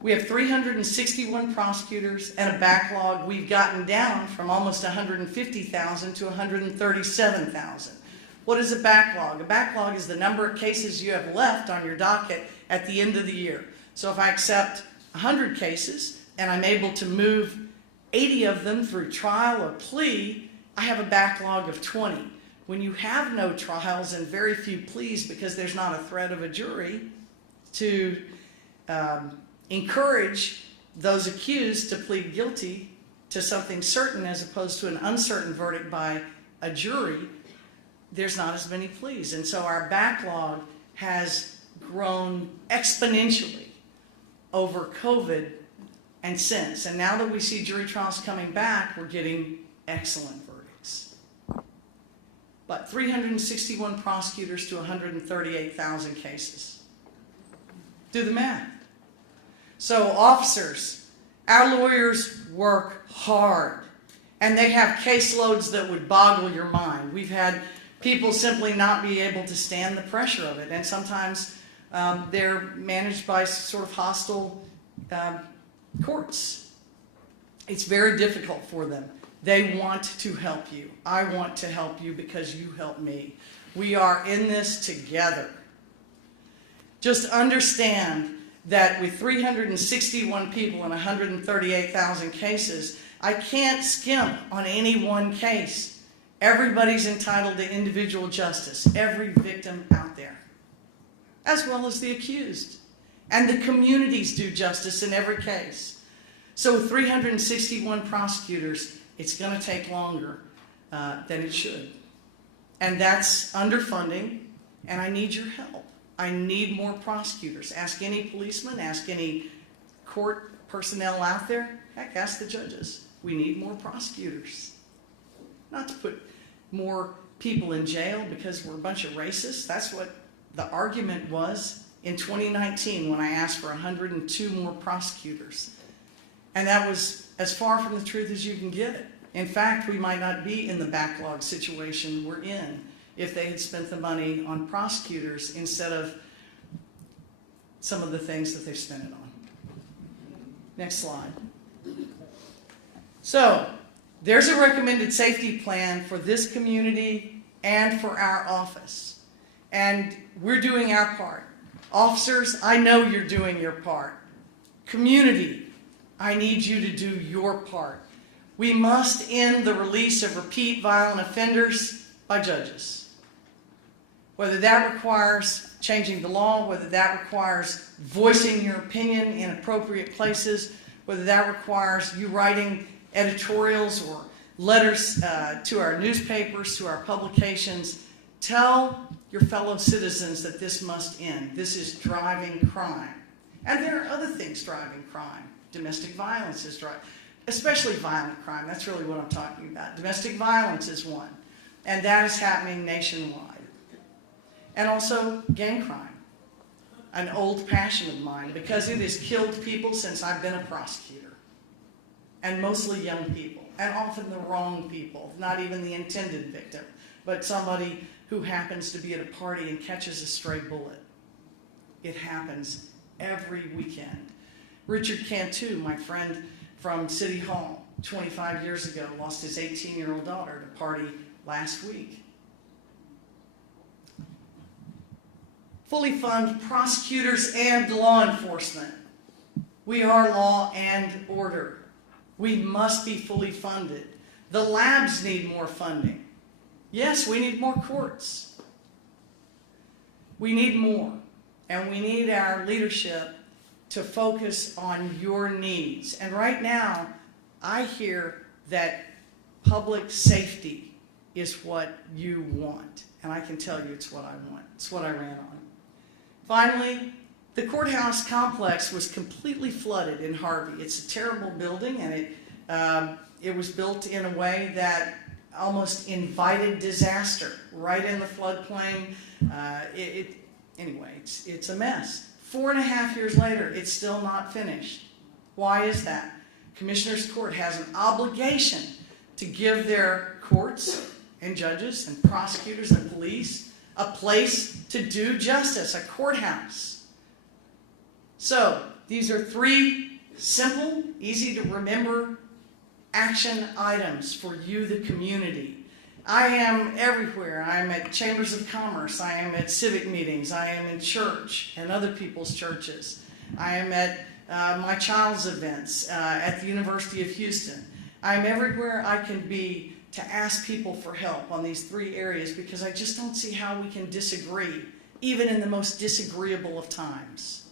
we have 361 prosecutors and a backlog. We've gotten down from almost 150,000 to 137,000. What is a backlog? A backlog is the number of cases you have left on your docket at the end of the year. So if I accept 100 cases and I'm able to move 80 of them through trial or plea, I have a backlog of 20. When you have no trials and very few pleas because there's not a threat of a jury to encourage those accused to plead guilty to something certain as opposed to an uncertain verdict by a jury, there's not as many pleas. And so our backlog has grown exponentially over COVID And since. And now that we see jury trials coming back, we're getting excellent verdicts. But 361 prosecutors to 138,000 cases. Do the math. So officers, our lawyers work hard. And they have caseloads that would boggle your mind. We've had people simply not be able to stand the pressure of it. And sometimes they're managed by sort of hostile courts. It's very difficult for them. They want to help you. I want to help you because you help me. We are in this together. Just understand that with 361 people and 138,000 cases, I can't skimp on any one case. Everybody's entitled to individual justice, every victim out there, as well as the accused. And the communities do justice in every case. So with 361 prosecutors, it's going to take longer than it should. And that's underfunding, and I need your help. I need more prosecutors. Ask any policeman, ask any court personnel out there. Heck, ask the judges. We need more prosecutors. Not to put more people in jail because we're a bunch of racists. That's what the argument was in 2019 when I asked for 102 more prosecutors. And that was as far from the truth as you can get it. In fact, we might not be in the backlog situation we're in if they had spent the money on prosecutors instead of some of the things that they've spent it on. Next slide. So, there's a recommended safety plan for this community and for our office. And we're doing our part. Officers, I know you're doing your part. Community, I need you to do your part. We must end the release of repeat violent offenders by judges. Whether that requires changing the law, whether that requires voicing your opinion in appropriate places, whether that requires you writing editorials or letters to our newspapers, to our publications. Tell your fellow citizens that this must end. This is driving crime. And there are other things driving crime. Domestic violence is driving, especially violent crime. That's really what I'm talking about. Domestic violence is one. And that is happening nationwide. And also gang crime, an old passion of mine, because it has killed people since I've been a prosecutor. And mostly young people, and often the wrong people, not even the intended victim, but somebody who happens to be at a party and catches a stray bullet. It happens every weekend. Richard Cantu, my friend from City Hall, 25 years ago, lost his 18-year-old daughter at a party last week. Fully fund prosecutors and law enforcement. We are law and order. We must be fully funded. The labs need more funding. Yes, we need more courts. We need more. And we need our leadership to focus on your needs. And right now, I hear that public safety is what you want. And I can tell you it's what I want. It's what I ran on. Finally, the courthouse complex was completely flooded in Harvey. It's a terrible building, and it was built in a way that almost invited disaster right in the floodplain. Anyway, it's a mess. 4.5 years later, it's still not finished. Why is that? Commissioner's Court has an obligation to give their courts and judges and prosecutors and police a place to do justice, a courthouse. So, these are 3 simple, easy to remember action items for you, the community. I am everywhere. I am at chambers of commerce. I am at civic meetings. I am in church and other people's churches. I am at my child's events at the University of Houston. I am everywhere I can be to ask people for help on these 3 areas because I just don't see how we can disagree, even in the most disagreeable of times.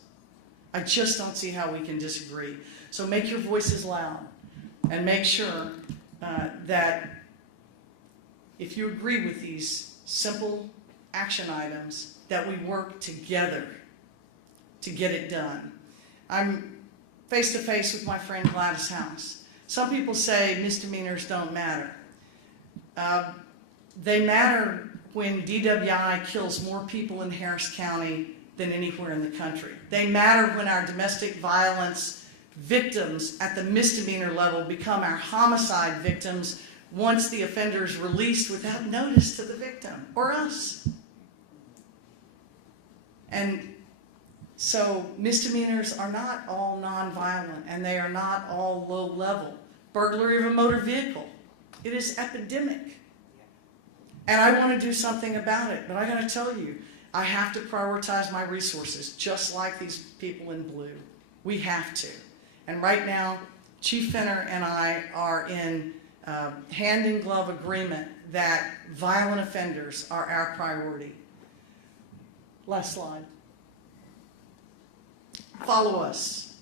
I just don't see how we can disagree. So make your voices loud and make sure that if you agree with these simple action items, that we work together to get it done. I'm face to face with my friend Gladys House. Some people say misdemeanors don't matter. They matter when DWI kills more people in Harris County than anywhere in the country. They matter when our domestic violence victims at the misdemeanor level become our homicide victims once the offender is released without notice to the victim or us. And so misdemeanors are not all nonviolent, and they are not all low level. Burglary of a motor vehicle, it is epidemic. And I want to do something about it, but I got to tell you, I have to prioritize my resources, just like these people in blue. We have to. And right now, Chief Fenner and I are in hand-in-glove agreement that violent offenders are our priority. Last slide. Follow us.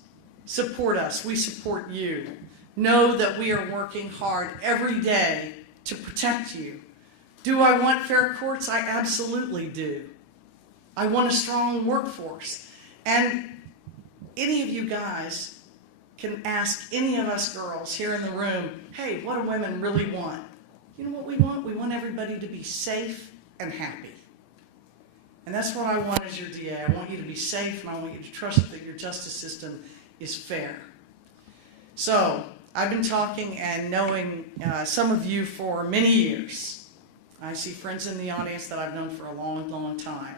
Support us. We support you. Know that we are working hard every day to protect you. Do I want fair courts? I absolutely do. I want a strong workforce. And any of you guys can ask any of us girls here in the room, hey, what do women really want? You know what we want? We want everybody to be safe and happy. And that's what I want as your DA. I want you to be safe, and I want you to trust that your justice system is fair. So I've been talking and knowing some of you for many years. I see friends in the audience that I've known for a long, long time.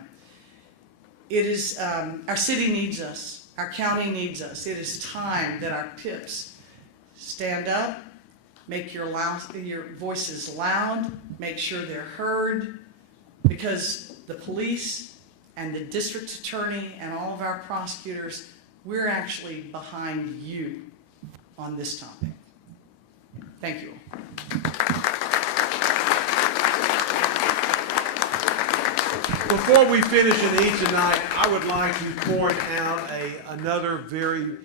It is, our city needs us. Our county needs us. It is time that our PIPs stand up, make your voices loud, make sure they're heard, because the police and the district attorney and all of our prosecutors, we're actually behind you on this topic. Thank you. Before we finish and eat tonight, I would like to point out another very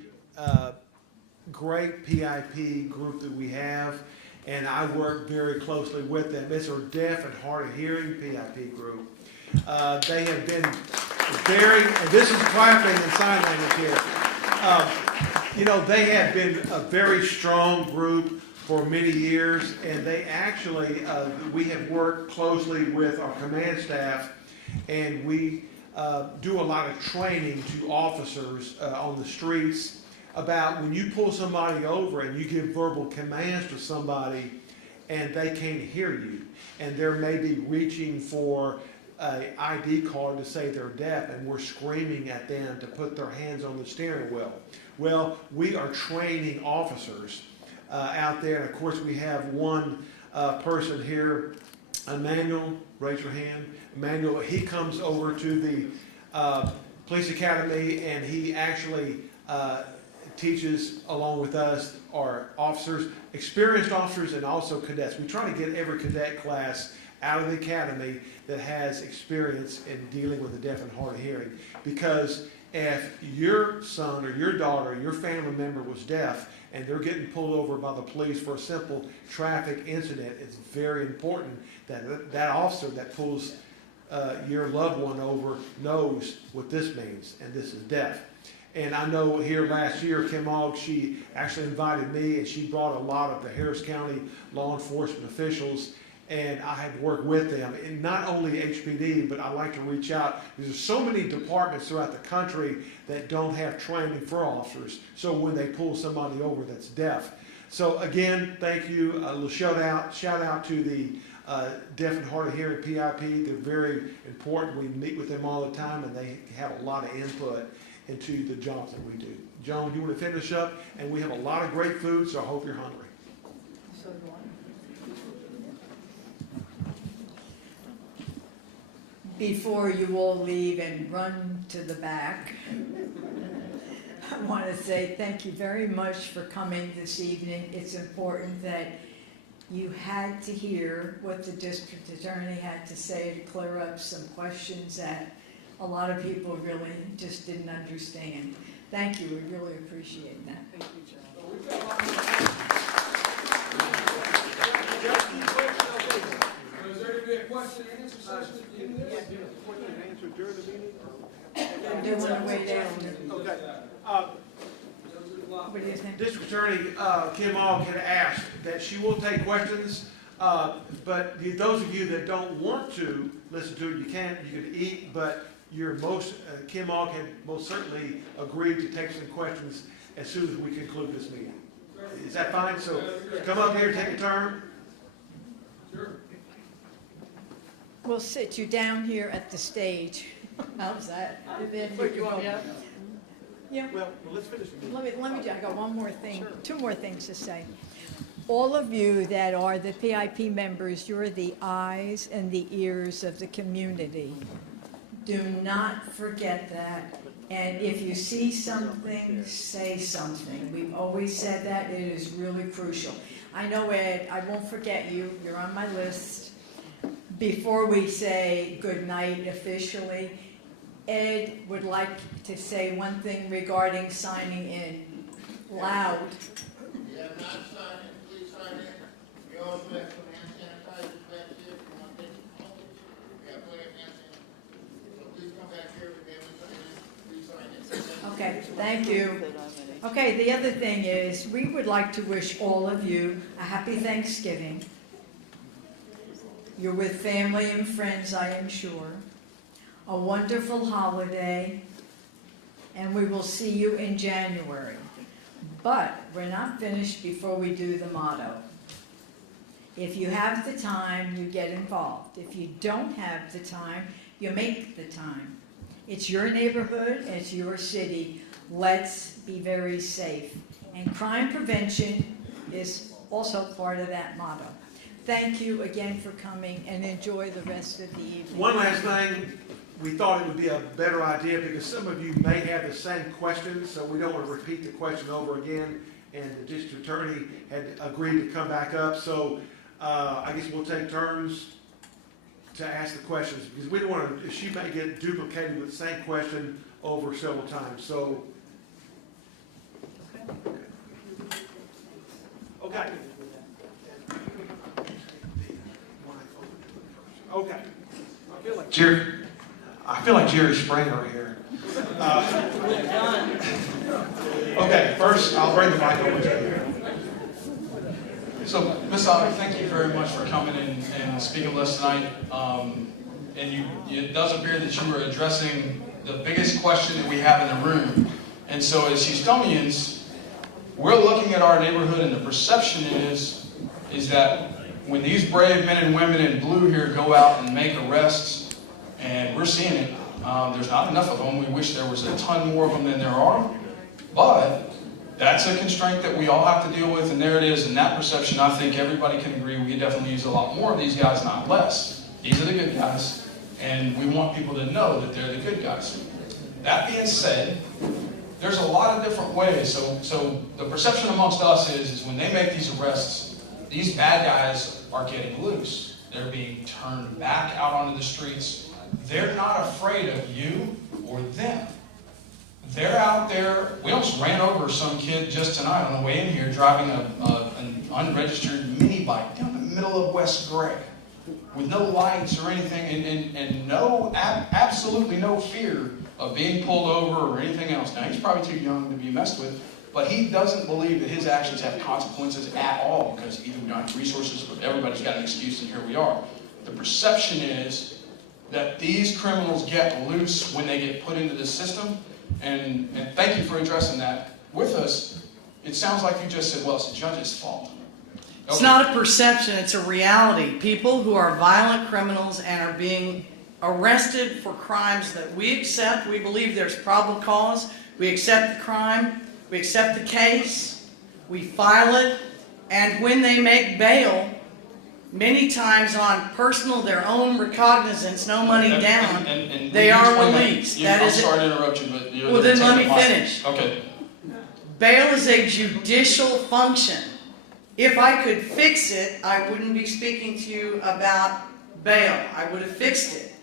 great PIP group that we have, and I work very closely with them. It's our deaf and hard of hearing PIP group. They have been very, and this is clapping and sign language here. They have been a very strong group for many years, and they actually, we have worked closely with our command staff, and we do a lot of training to officers on the streets about when you pull somebody over and you give verbal commands to somebody and they can't hear you, and they're maybe reaching for an ID card to say they're deaf, and we're screaming at them to put their hands on the steering wheel. Well, we are training officers out there, and of course we have one person here, Emmanuel, raise your hand. Emmanuel, he comes over to the police academy, and he actually teaches along with us, our officers, experienced officers, and also cadets. We try to get every cadet class out of the academy that has experience in dealing with the deaf and hard of hearing. Because if your son or your daughter or your family member was deaf and they're getting pulled over by the police for a simple traffic incident, it's very important that that officer that pulls your loved one over knows what this means, and this is deaf. And I know here last year, Kim Ogg, she actually invited me, and she brought a lot of the Harris County law enforcement officials, and I had worked with them. And not only HPD, but I like to reach out, because there's so many departments throughout the country that don't have training for officers. So when they pull somebody over that's deaf. So again, thank you. A little shout out to the deaf and hard of hearing PIP. They're very important. We meet with them all the time, and they have a lot of input into the jobs that we do. Joan, you want to finish up? And we have a lot of great food, so I hope you're hungry. So do I. Before you all leave and run to the back, I want to say thank you very much for coming this evening. It's important that you had to hear what the district attorney had to say to clear up some questions that a lot of people really just didn't understand. Thank you, we really appreciate that. Thank you, John. Is there going to be a question and answer session at the end of this? Question and answer during the meeting? They're doing the way down. Okay. Those are live. What do you think? District Attorney Kim Ogg had asked that she will take questions, but those of you that don't want to listen to it, you can eat, but Kim Ogg had most certainly agreed to take some questions as soon as we conclude this meeting. Is that fine? So come up here, take a turn. Sure. We'll sit you down here at the stage. How's that? And then You want me up? Yeah. Well, let's finish the meeting. Let me, I got one more thing, two more things to say. All of you that are the PIP members, you're the eyes and the ears of the community. Do not forget that. And if you see something, say something. We've always said that. It is really crucial. I know, Ed, I won't forget you. You're on my list. Before we say good night officially, Ed would like to say one thing regarding signing in. Loud. You have not signed in, please sign in. We also have some hand sanitizers back here if you want to take some home. We have plenty of hand sanitizers. So please come back here if you have to sign in. Please sign in. Okay, thank you. Okay, the other thing is, we would like to wish all of you a happy Thanksgiving. You're with family and friends, I am sure. A wonderful holiday, and we will see you in January. But we're not finished before we do the motto. If you have the time, you get involved. If you don't have the time, you make the time. It's your neighborhood, it's your city. Let's be very safe. And crime prevention is also part of that motto. Thank you again for coming, and enjoy the rest of the evening. One last thing, we thought it would be a better idea because some of you may have the same questions, so we don't want to repeat the question over again. And the district attorney had agreed to come back up, so I guess we'll take turns to ask the questions because we don't want to. She may get duplicated with the same question over several times. So, okay. Okay. I feel like Jerry Springer here. Okay, first I'll bring the mic over to you. So, Ms. Otter, thank you very much for coming in and speaking with us tonight. It does appear that you were addressing the biggest question that we have in the room. And so as Houstonians, we're looking at our neighborhood and the perception is that when these brave men and women in blue here go out and make arrests, and we're seeing it, there's not enough of them. We wish there was a ton more of them than there are. But that's a constraint that we all have to deal with, and there it is. And that perception, I think everybody can agree, we could definitely use a lot more of these guys, not less. These are the good guys, and we want people to know that they're the good guys. That being said, there's a lot of different ways. So the perception amongst us is when they make these arrests, these bad guys are getting loose. They're being turned back out onto the streets. They're not afraid of you or them. They're out there. We almost ran over some kid just tonight on the way in here driving an unregistered mini bike down the middle of West Gray with no lights or anything and no, absolutely no fear of being pulled over or anything else. Now, he's probably too young to be messed with, but he doesn't believe that his actions have consequences at all because either we don't have resources, but everybody's got an excuse, and here we are. The perception is that these criminals get loose when they get put into the system, and thank you for addressing that with us. It sounds like you just said, well, it's the judge's fault. Okay. It's not a perception, it's a reality. People who are violent criminals and are being arrested for crimes that we accept, we believe there's probable cause, we accept the crime, we accept the case, we file it, and when they make bail, many times on personal, their own recognizance, no money down, and they are released. I'm sorry to interrupt you, but well, then let me finish. Okay. Bail is a judicial function. If I could fix it, I wouldn't be speaking to you about bail. I would have fixed it.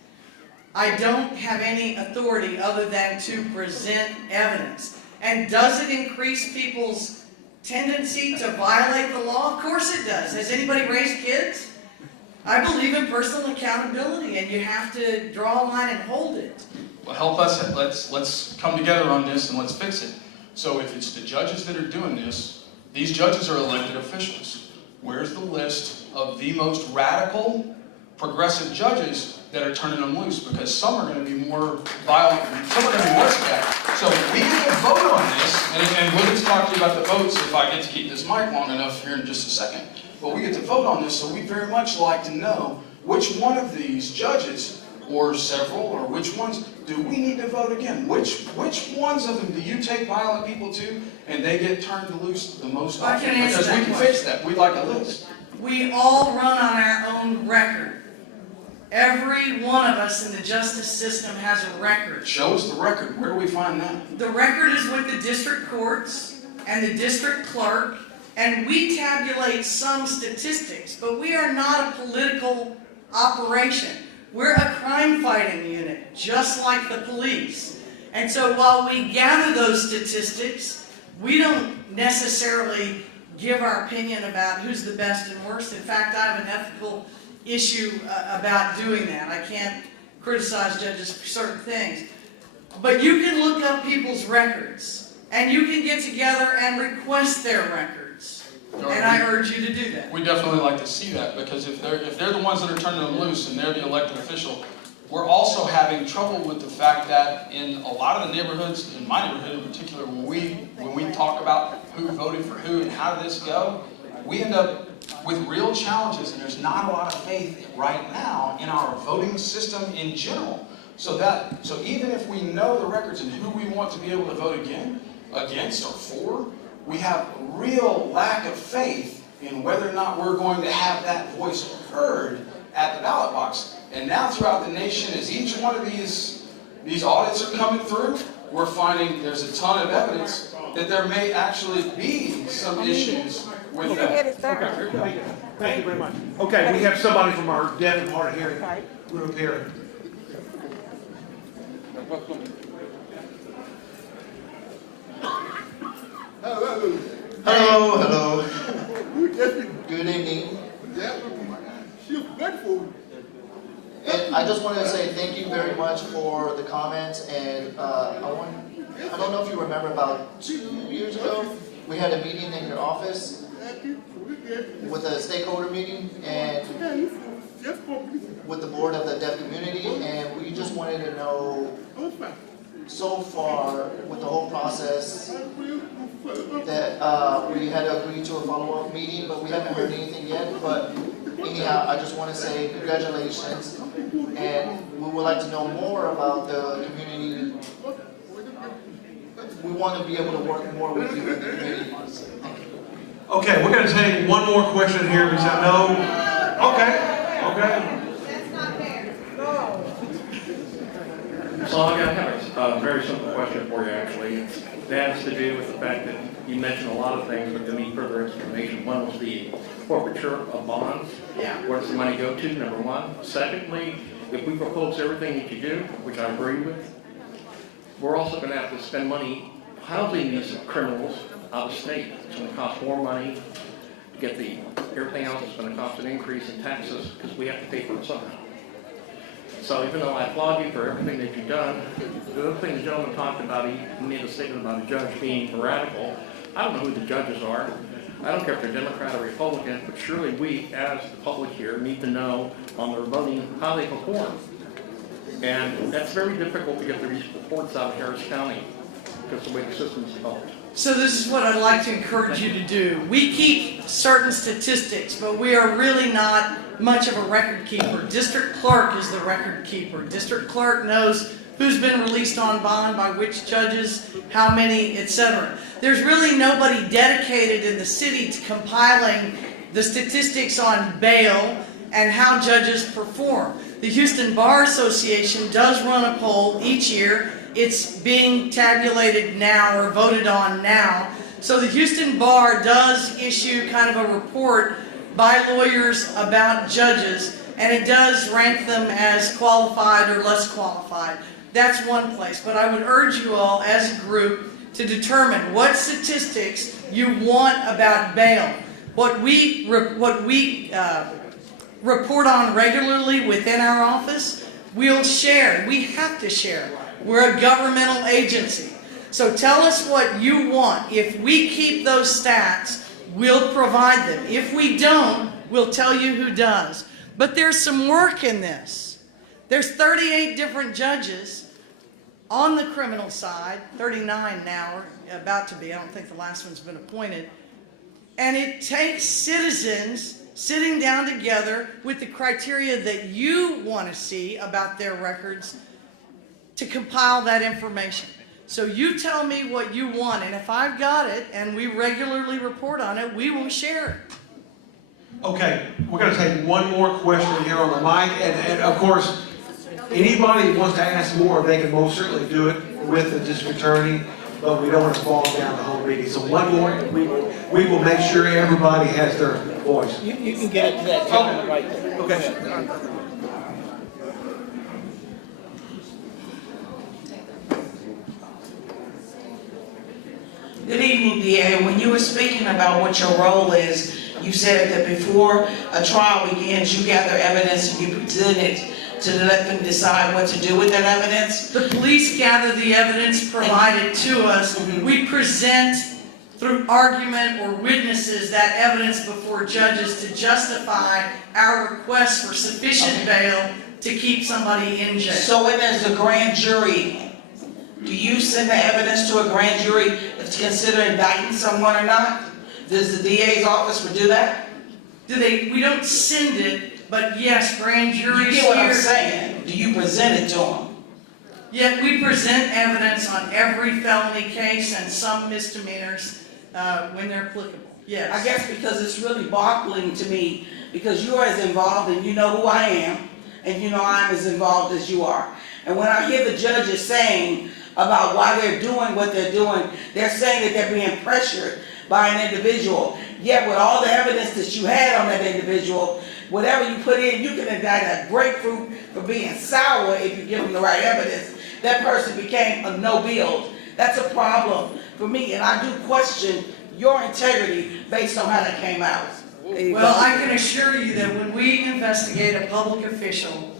I don't have any authority other than to present evidence. And does it increase people's tendency to violate the law? Of course it does. Has anybody raised kids? I believe in personal accountability, and you have to draw a line and hold it. Well, help us. Let's come together on this and let's fix it. So if it's the judges that are doing this, these judges are elected officials. Where's the list of the most radical, progressive judges that are turning them loose? Because some are going to be more violent, some are going to be worse at that. So we get to vote on this, and we'll get to talk to you about the votes if I get to keep this mic long enough here in just a second. But we get to vote on this, so we very much like to know which one of these judges, or several, or which ones do we need to vote again? Which ones of them do you take violent people to, and they get turned loose the most I often? can answer Because that we can question. fix that. We'd like a list. We all run on our own record. Every one of us in the justice system has a record. Show us the record. Where do we find that? The record is with the district courts and the district clerk, and we tabulate some statistics, but we are not a political operation. We're a crime-fighting unit, just like the police. And so while we gather those statistics, we don't necessarily give our opinion about who's the best and worst. In fact, I have an ethical issue about doing that. I can't criticize judges for certain things. But you can look up people's records, and you can get together and request their records. And I urge you to do that. We definitely like to see that, because if they're the ones that are turning them loose and they're the elected official, we're also having trouble with the fact that in a lot of the neighborhoods, in my neighborhood in particular, when we talk about who voted for who and how did this go, we end up with real challenges, and there's not a lot of faith right now in our voting system in general. So even if we know the records and who we want to be able to vote against or for, we have real lack of faith in whether or not we're going to have that voice heard at the ballot box. And now throughout the nation, as each one of these audits are coming through, we're finding there's a ton of evidence that there may actually be some issues with that. Okay, thank you very much. Okay, we have somebody from our deaf and hard of hearing group here. Hello. Good evening. And I just wanted to say thank you very much for the comments, and I don't know if you remember, about 2 years ago, we had a meeting in your office with a stakeholder meeting and with the board of the deaf community, and we just wanted to know, so far with the whole process, that we had agreed to a follow-up meeting, but we haven't heard anything yet. But anyhow, I just want to say congratulations, and we would like to know more about the community. We want to be able to work more with you in the community. Thank you. Okay, we're going to take one more question here because I know. Okay. That's not fair. So I have a very simple question for you, actually. That has to do with the fact that you mentioned a lot of things, but to need further explanation. One was the forfeiture of bonds. Yeah. Where does the money go to, number one? Secondly, if we propose everything that you do, which I agree with, we're also going to have to spend money housing these criminals out of state. It's going to cost more money to get everything else. It's going to cost an increase in taxes because we have to pay for it somehow. So even though I applaud you for everything that you've done, the other thing the gentleman talked about, he made a statement about a judge being radical. I don't know who the judges are. I don't care if they're Democrat or Republican, but surely we, as the public here, need to know on their voting how they perform. And that's very difficult to get the reports out of Harris County because of the way the system is developed. So this is what I'd like to encourage you to do. We keep certain statistics, but we are really not much of a record keeper. District clerk is the record keeper. District clerk knows who's been released on bond by which judges, how many, etc. There's really nobody dedicated in the city to compiling the statistics on bail and how judges perform. The Houston Bar Association does run a poll each year. It's being tabulated now or voted on now. So the Houston Bar does issue kind of a report by lawyers about judges, and it does rank them as qualified or less qualified. That's one place. But I would urge you all as a group to determine what statistics you want about bail. What we report on regularly within our office, we'll share. We have to share. We're a governmental agency. So tell us what you want. If we keep those stats, we'll provide them. If we don't, we'll tell you who does. But there's some work in this. There's 38 different judges on the criminal side, 39 now, or about to be. I don't think the last one's been appointed. And it takes citizens sitting down together with the criteria that you want to see about their records to compile that information. So you tell me what you want, and if I've got it and we regularly report on it, we will share it. Okay, we're going to take one more question here on the mic, and of course, anybody who wants to ask more, they can most certainly do it with the district attorney, but we don't want to fall down the whole meeting. So one more, and we will make sure everybody has their voice. You can get it to that gentleman right there. Okay. Good evening, DA. When you were speaking about what your role is, you said that before a trial begins, you gather evidence and you present it to let them decide what to do with that evidence? The police gather the evidence provided to us. We present through argument or witnesses that evidence before judges to justify our request for sufficient bail to keep somebody in jail. So when there's a grand jury, do you send the evidence to a grand jury to consider indicting someone or not? Does the DA's office do that? We don't send it, but yes, grand juries. You get what I'm saying? Do you present it to them? Yeah, we present evidence on every felony case and some misdemeanors when they're applicable. Yes. I guess because it's really boggling to me, because you're as involved and you know who I am, and you know I'm as involved as you are. And when I hear the judges saying about why they're doing what they're doing, they're saying that they're being pressured by an individual. Yet with all the evidence that you had on that individual, whatever you put in, you can indict a grapefruit for being sour if you give them the right evidence. That person became a no build. That's a problem for me, and I do question your integrity based on how that came out. Well, I can assure you that when we investigate a public official,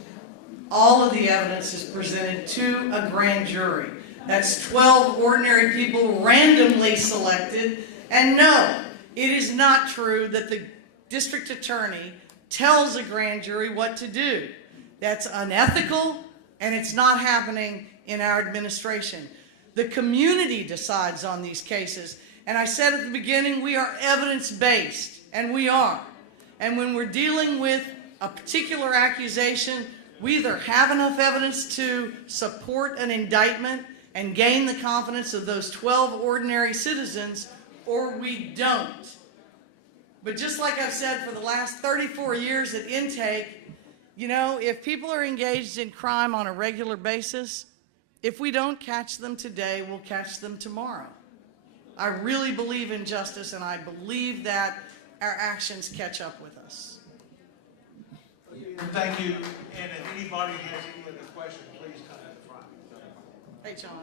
all of the evidence is presented to a grand jury. That's 12 ordinary people randomly selected. And no, it is not true that the district attorney tells a grand jury what to do. That's unethical, and it's not happening in our administration. The community decides on these cases. And I said at the beginning, we are evidence-based, and we are. And when we're dealing with a particular accusation, we either have enough evidence to support an indictment and gain the confidence of those 12 ordinary citizens, or we don't. But just like I've said for the last 34 years at Intake, you know, if people are engaged in crime on a regular basis, if we don't catch them today, we'll catch them tomorrow. I really believe in justice, and I believe that our actions catch up with us. Thank you. And if anybody has any other questions, please come to the front. Hey, John.